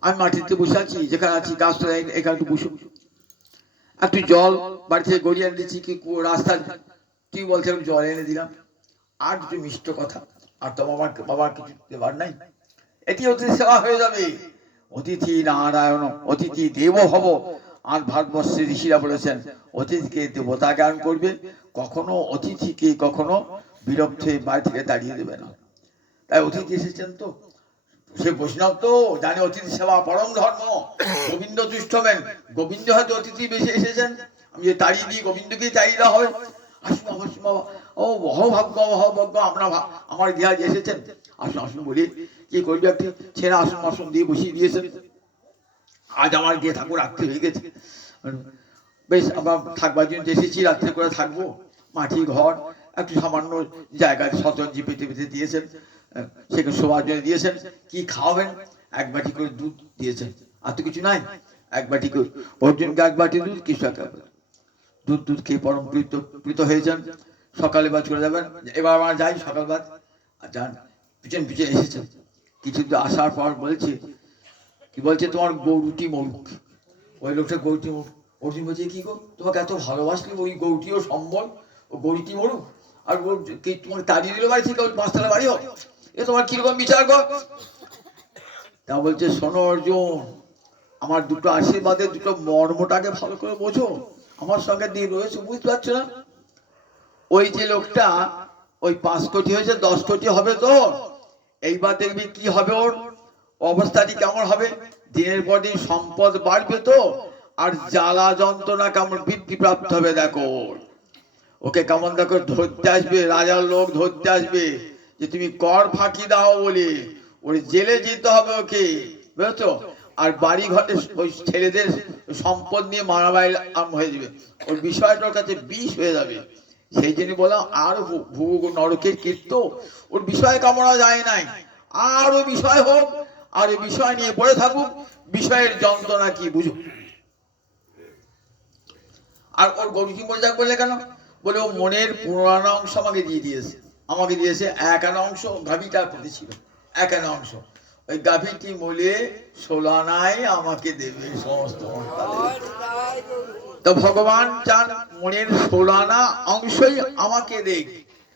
আমি মাটিতে বসে আছি, যেখানে আছি গাছটা এখানে একটু বসে, একটু জল বাড়ি থেকে গড়িয়ে এনে দিচ্ছি, কি রাস্তার টিউবওয়েল থেকে জল এনে দিলাম, আর কিছু মিষ্ট কথা, আর তো বাবার কিছু দেবার নাই, এটি অতিথি সেবা হয়ে যাবে। অতিথি নারায়ণ অতিথি দেব ভব। আর ভারতবর্ষের ঋষিরা বলেছেন অতিথিকে দেবতা জ্ঞান করবে, কখনো অতিথিকে কখনো বিরক্ত হয়ে বাড়ি থেকে তাড়িয়ে দেবে না। তাই অতিথি এসেছেন তো, সে বৈষ্ণব তো জানে অতিথি সেবা পরম ধর্ম, গোবিন্দ তুষ্ট হবেন। গোবিন্দ হয়তো অতিথি বেশি এসেছেন, আমি যে তাড়িয়ে দিই গোবিন্দকেই তাড়িয়ে দেওয়া হয়। আসুন আসুন বাবা, ও অহভাগ্য অহভাগ্য, আমার গৃহে এসেছেন, আসুন আসুন বলি কি করবি, একটি ছেঁড়া আসন আসন দিয়ে বসিয়ে দিয়েছেন। আজ আমার গিয়ে ঠাকুর রাত্রি হয়ে গেছে, বেশ আবার থাকবার জন্য এসেছি, রাত্রে করে থাকবো। মাটি ঘর, একটু সামান্য জায়গায় শতরঞ্জি পেতে পেতে দিয়েছেন, সেখানে শোবার জন্য দিয়েছেন। কি খাওয়াবেন? এক বাটি করে দুধ দিয়েছেন, আর তো কিছু নাই। এক বাটি করে অর্জুনকে এক বাটি দুধ, কিছু এক দুধ দুধ খেয়ে পরম প্রীত হয়েছেন। সকালে বাজ করে যাবেন, এবার আমার যাই সকালবাদ। আর যান, পিছন পিছন এসেছেন। কিছু আসার পর বলছে, কি বলছে, তোমার গৌরুটি মরুক। ওই লোকটা গৌরুটি মরুক। অর্জুন বলছে কি গো, তোমাকে এত ভালোবাসলি, ওই গৌরীটিও সম্বল, ও গৌরীটি মরুক, আর তোমাকে তাড়িয়ে দিল বাড়ি থেকে, পাঁচতলা বাড়ি হোক, এ তোমার কিরকম বিচার কর? তা বলছে শোনো অর্জুন, আমার দুটো আশীর্বাদের দুটো মর্মটাকে ভালো করে বোঝো, আমার সঙ্গে দিয়ে রয়েছে, বুঝতে পারছো না? ওই যে লোকটা ওই 5 কোটি হয়েছে 10 কোটি হবে তো, এইবার দেখবি কি হবে, ওর অবস্থাটি কেমন হবে। দিনের পর দিন সম্পদ বাড়বে তো, আর জ্বালা যন্ত্রণা কেমন বৃদ্ধি প্রাপ্ত হবে দেখো। ওকে কেমন দেখো ধরতে আসবে, রাজার লোক ধরতে আসবে যে তুমি কর ফাঁকি দাও বলে, ওর জেলে যেতে হবে ওকে, বুঝেছো? আর বাড়ি ঘরে ওই ছেলেদের সম্পদ নিয়ে মারামারি আরম্ভ হয়ে যাবে, ওর বিষয়টার কাছে বিষ হয়ে যাবে। সেই জন্য বললাম আর ভুগ নরকের কীর্ত, ওর বিষয় কামনা যায় নাই, আরো বিষয় হোক, আর এই বিষয় নিয়ে পড়ে থাকুক, বিষয়ের যন্ত্রণা কি বুঝো। আর ওর গরুটি মরে যাক বললে কেন? বলে ও মনের পুরানো অংশ আমাকে দিয়ে দিয়েছে, আমাকে দিয়েছে এক আনা অংশ, গাভীটার প্রতি ছিল এক আনা অংশ, ওই গাভীটি মলে 16 আনায় আমাকে দেবে সমস্ত। তো ভগবান চান মনের 16 আনা অংশই আমাকে দেখ,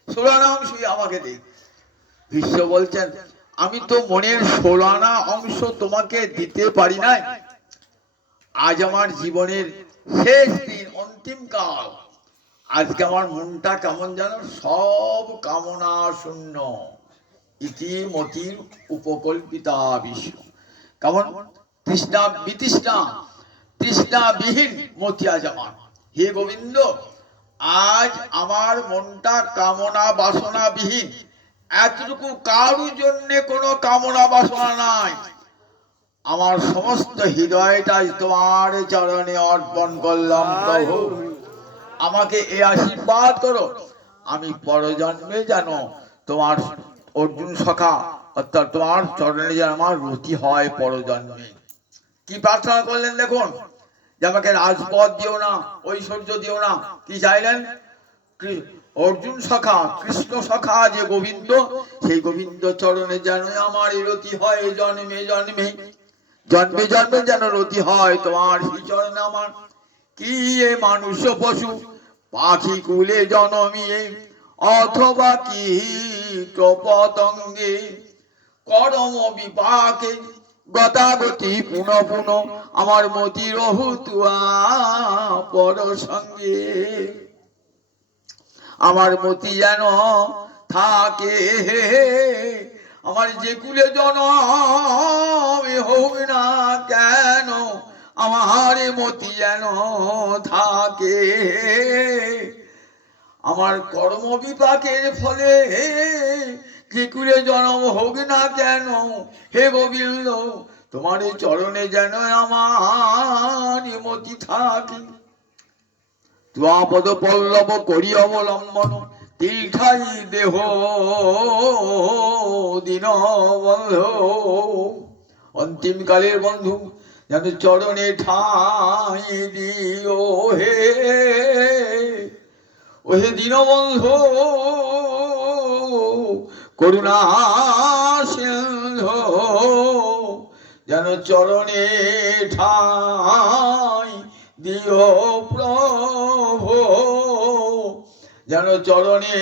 16 আনা অংশই আমাকে দেখ। বিশ্ব বলছেন আমি তো মনের 16 আনা অংশ তোমাকে দিতে পারি নাই, আজ আমার জীবনের শেষ দিন, অন্তিম কাল, আজকে আমার মনটা কেমন জানো, সব কামনা শূন্য, ইতিমতির উপকল্পিতা বিশ্ব। কেমন? তৃষ্ণা বিতৃষ্ণা, তৃষ্ণাবিহীন মতি আজ আমার। হে গোবিন্দ, আজ আমার মনটা কামনা বাসনা বিহীন, এতটুকু কারোর জন্য কোনো কামনা বাসনা নাই। আমার সমস্ত হৃদয়টা তোমার চরণে অর্পণ করলাম প্রভু, আমাকে এই আশীর্বাদ করো, আমি পরজন্মে যেন তোমার অর্জুন সখা অর্থাৎ তোমার চরণে যেন আমার রতি হয় পরজন্মে। কি প্রার্থনা করলেন দেখুন, যে আমাকে রাজপদ দিও না, ঐশ্বর্য দিও না, কি চাইলেন? অর্জুন সখা, কৃষ্ণ সখা যে গোবিন্দ, সেই গোবিন্দ চরণে যেন আমার রতি হয় জন্মে জন্মে, জন্মে জন্মে যেন রতি হয় তোমার শ্রী চরণে আমার। কি এ মানুষ পশু পাখি কুলে জনমিয়ে, অথবা কি পতঙ্গে করম বিপাকে গতাগতি পুনঃ পুনঃ আমার মতি রহু তুয়া পর সঙ্গে। আমার মতি যেন থাকে আমার যে কুলে জনম হোক না কেন, আমার মতি যেন থাকে। আমার কর্ম বিপাকের ফলে যে কুলে জনম হোক না কেন, হে গোবিন্দ তোমার চরণে যেন আমার মতি থাকে। ত্বাপদ পল্লব করি অবলম্বন, তিলঠাই দেহ দিন বন্ধু। অন্তিম কালের বন্ধু যেন চরণে ঠাই দিও হে, ওহে দীনবন্ধু করুণা সিন্ধু, যেন চরণে ঠাই দিও প্রভু, যেন চরণে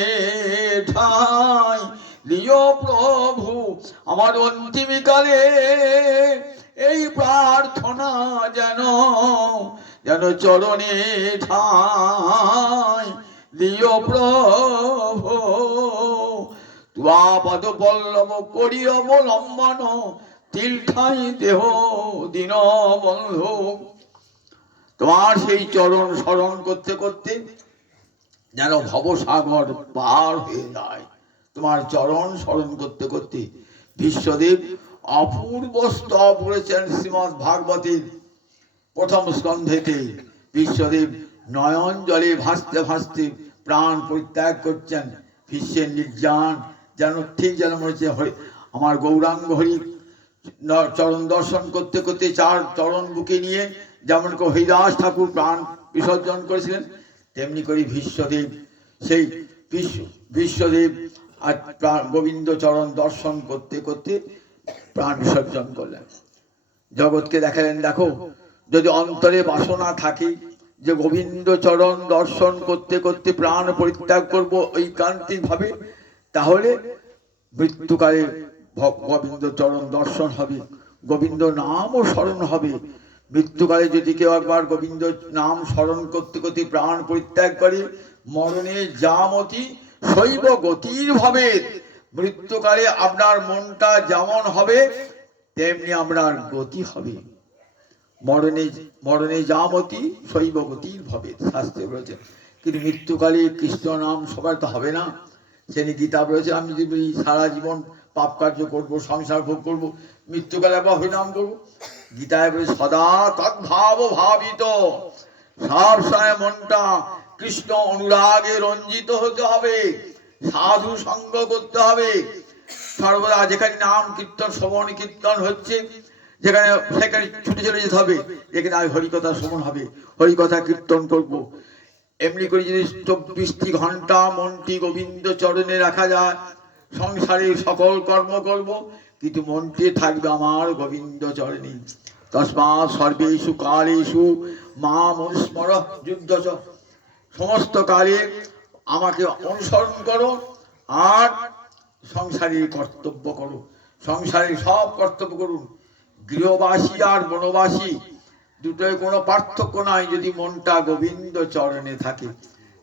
ঠাই দিও প্রভু। আমার অন্তিম কালে এই প্রার্থনা যেন, যেন চরণে ঠাই দিও প্রভু। ত্বাপদ পল্লব করি অবলম্বন, তিলঠাই দেহ দীন বন্ধু। তোমার সেই চরণ স্মরণ করতে করতে যেন ভবসাগর পার হয়ে যায়। তোমার চরণ স্মরণ করতে করতে বিশ্বদেব অপূর্ব স্তব করেছেন। শ্রীমদ্ ভাগবতের প্রথম স্কন্ধেতে বিশ্বদেব নয়ন জলে ভাসতে ভাসতে প্রাণ পরিত্যাগ করছেন। বিশ্বের নির্যান যেন ঠিক যেন মনে হচ্ছে আমার গৌরাঙ্গ হরি চরণ দর্শন করতে করতে চার চরণ বুকে নিয়ে যেমন করে হরিদাস ঠাকুর প্রাণ বিসর্জন করেছিলেন, তেমনি করে বিশ্বদেব সেই বিশ্বদেব আর গোবিন্দ চরণ দর্শন করতে করতে প্রাণ বিসর্জন করলেন। জগৎকে দেখালেন, দেখো যদি অন্তরে বাসনা থাকে যে গোবিন্দ চরণ দর্শন করতে করতে প্রাণ পরিত্যাগ করব ঐকান্তিক ভাবে, তাহলে মৃত্যুকালে গোবিন্দ চরণ দর্শন হবে, গোবিন্দ নামও স্মরণ হবে। মৃত্যুকালে যদি কেউ একবার গোবিন্দ নাম স্মরণ করতে করতে প্রাণ পরিত্যাগ করে, মরণে যা মতি শৈব গতির ভাবে। মৃত্যুকালে আপনার মনটা যেমন হবে তেমনি আপনার গতি হবে। মরণে মরণে যা মতি শৈব গতির ভাবে শাস্ত্রে বলেছে। কিন্তু মৃত্যুকালে কৃষ্ণ নাম সবার তো হবে না। সেনি গীতা বলেছে আমি যদি সারা জীবন পাপ কার্য করবো, সংসার ভোগ করবো, মৃত্যুকালে আবার হরিনাম করবো। গীতায় বলে সদা তদ্ভাব ভাবিত, সব সময় মনটা কৃষ্ণ অনুরাগে রঞ্জিত হতে হবে, সাধু সঙ্গ করতে হবে সর্বদা। যেখানে নাম কীর্তন শ্রবণ কীর্তন হচ্ছে যেখানে সেখানে ছুটে চলে যেতে হবে, যেখানে আমি হরিকথা শ্রবণ হবে, হরিকথা কীর্তন করব। এমনি করে যদি 24টি ঘন্টা মনটি গোবিন্দ চরণে রাখা যায়, সংসারে সকল কর্ম করব কিন্তু মনটি থাকবে আমার গোবিন্দ চরণে। তস্মাৎ সর্বেষু কালেষু মাম অনুস্মর যুদ্ধ, সমস্ত কালে আমাকে অনুসরণ করো আর সংসারের কর্তব্য করো, সংসারের সব কর্তব্য করুন। গৃহবাসী আর বনবাসী দুটোয় কোনো পার্থক্য নাই যদি মনটা গোবিন্দ চরণে থাকে।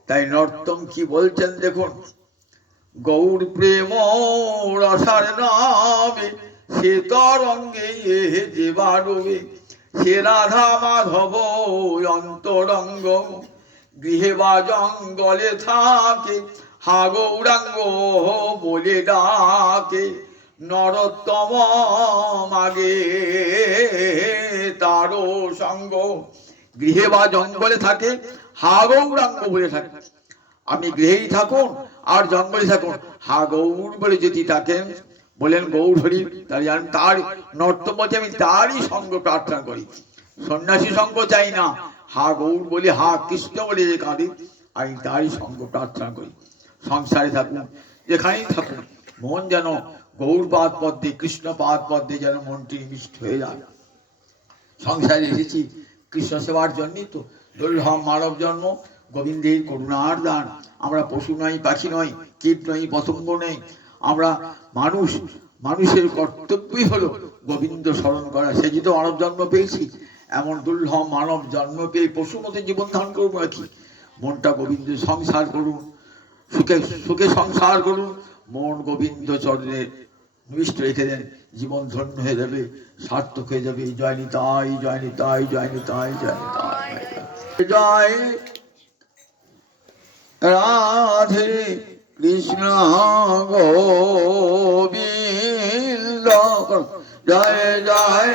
তাই নর্তম কি বলছেন দেখুন, গৌর প্রেম রসার নামে সে তরঙ্গে যে বাড়বে, সে রাধা মাধব অন্তরঙ্গ, গৃহে বা জঙ্গলে থাকে হা গৌরাঙ্গ বলে ডাকে। নরোত্তম মাগে তারও সঙ্গ, গৃহে বা জঙ্গলে থাকে হা গৌরাঙ্গ বলে থাকে। আপনি গৃহেই থাকুন আর জঙ্গলে থাকুন, হা গৌর বলে যদি থাকেন, বলেন গৌর হরি, তাহলে জানেন তার নর্তম বলছে আমি তারই সঙ্গ প্রার্থনা করি, সন্ন্যাসী সঙ্গ চাই না। হা গৌর বলে, হা কৃষ্ণ বলে যে কাঁদে, আমি তারই সঙ্গ প্রার্থনা করি। সংসারে থাকুন, যেখানেই থাকুন, মন যেন গৌর পাদ পদ্মে কৃষ্ণ পাদ পদ্মে যেন মনটি নিবিষ্ট হয়ে যায়। সংসারে এসেছি কৃষ্ণ সেবার জন্যই তো। দুর্লভ মানব জন্ম, গোবিন্দের করুণার দান। আমরা পশু নই, পাখি নই, কীট নই, পতঙ্গ নেই, আমরা মানুষ। মানুষের কর্তব্যই হলো গোবিন্দ স্মরণ করা। সে যদি মানব জন্ম পেয়েছি, এমন দুর্লভ মানব জন্ম পেয়ে পশু মতো জীবন ধারণ করবো নাকি? মনটা গোবিন্দ সংসার করুন, সুখে সুখে সংসার করুন, মন গোবিন্দ চরণে নিবিষ্ট রেখে দেন, জীবন ধন্য হয়ে যাবে, সার্থক হয়ে যাবে। জয় নিতাই, জয় নিতাই, জয় নিতাই, জয় নিতাই, জয় রাধে কৃষ্ণ গোবিন্দ, জয় জয়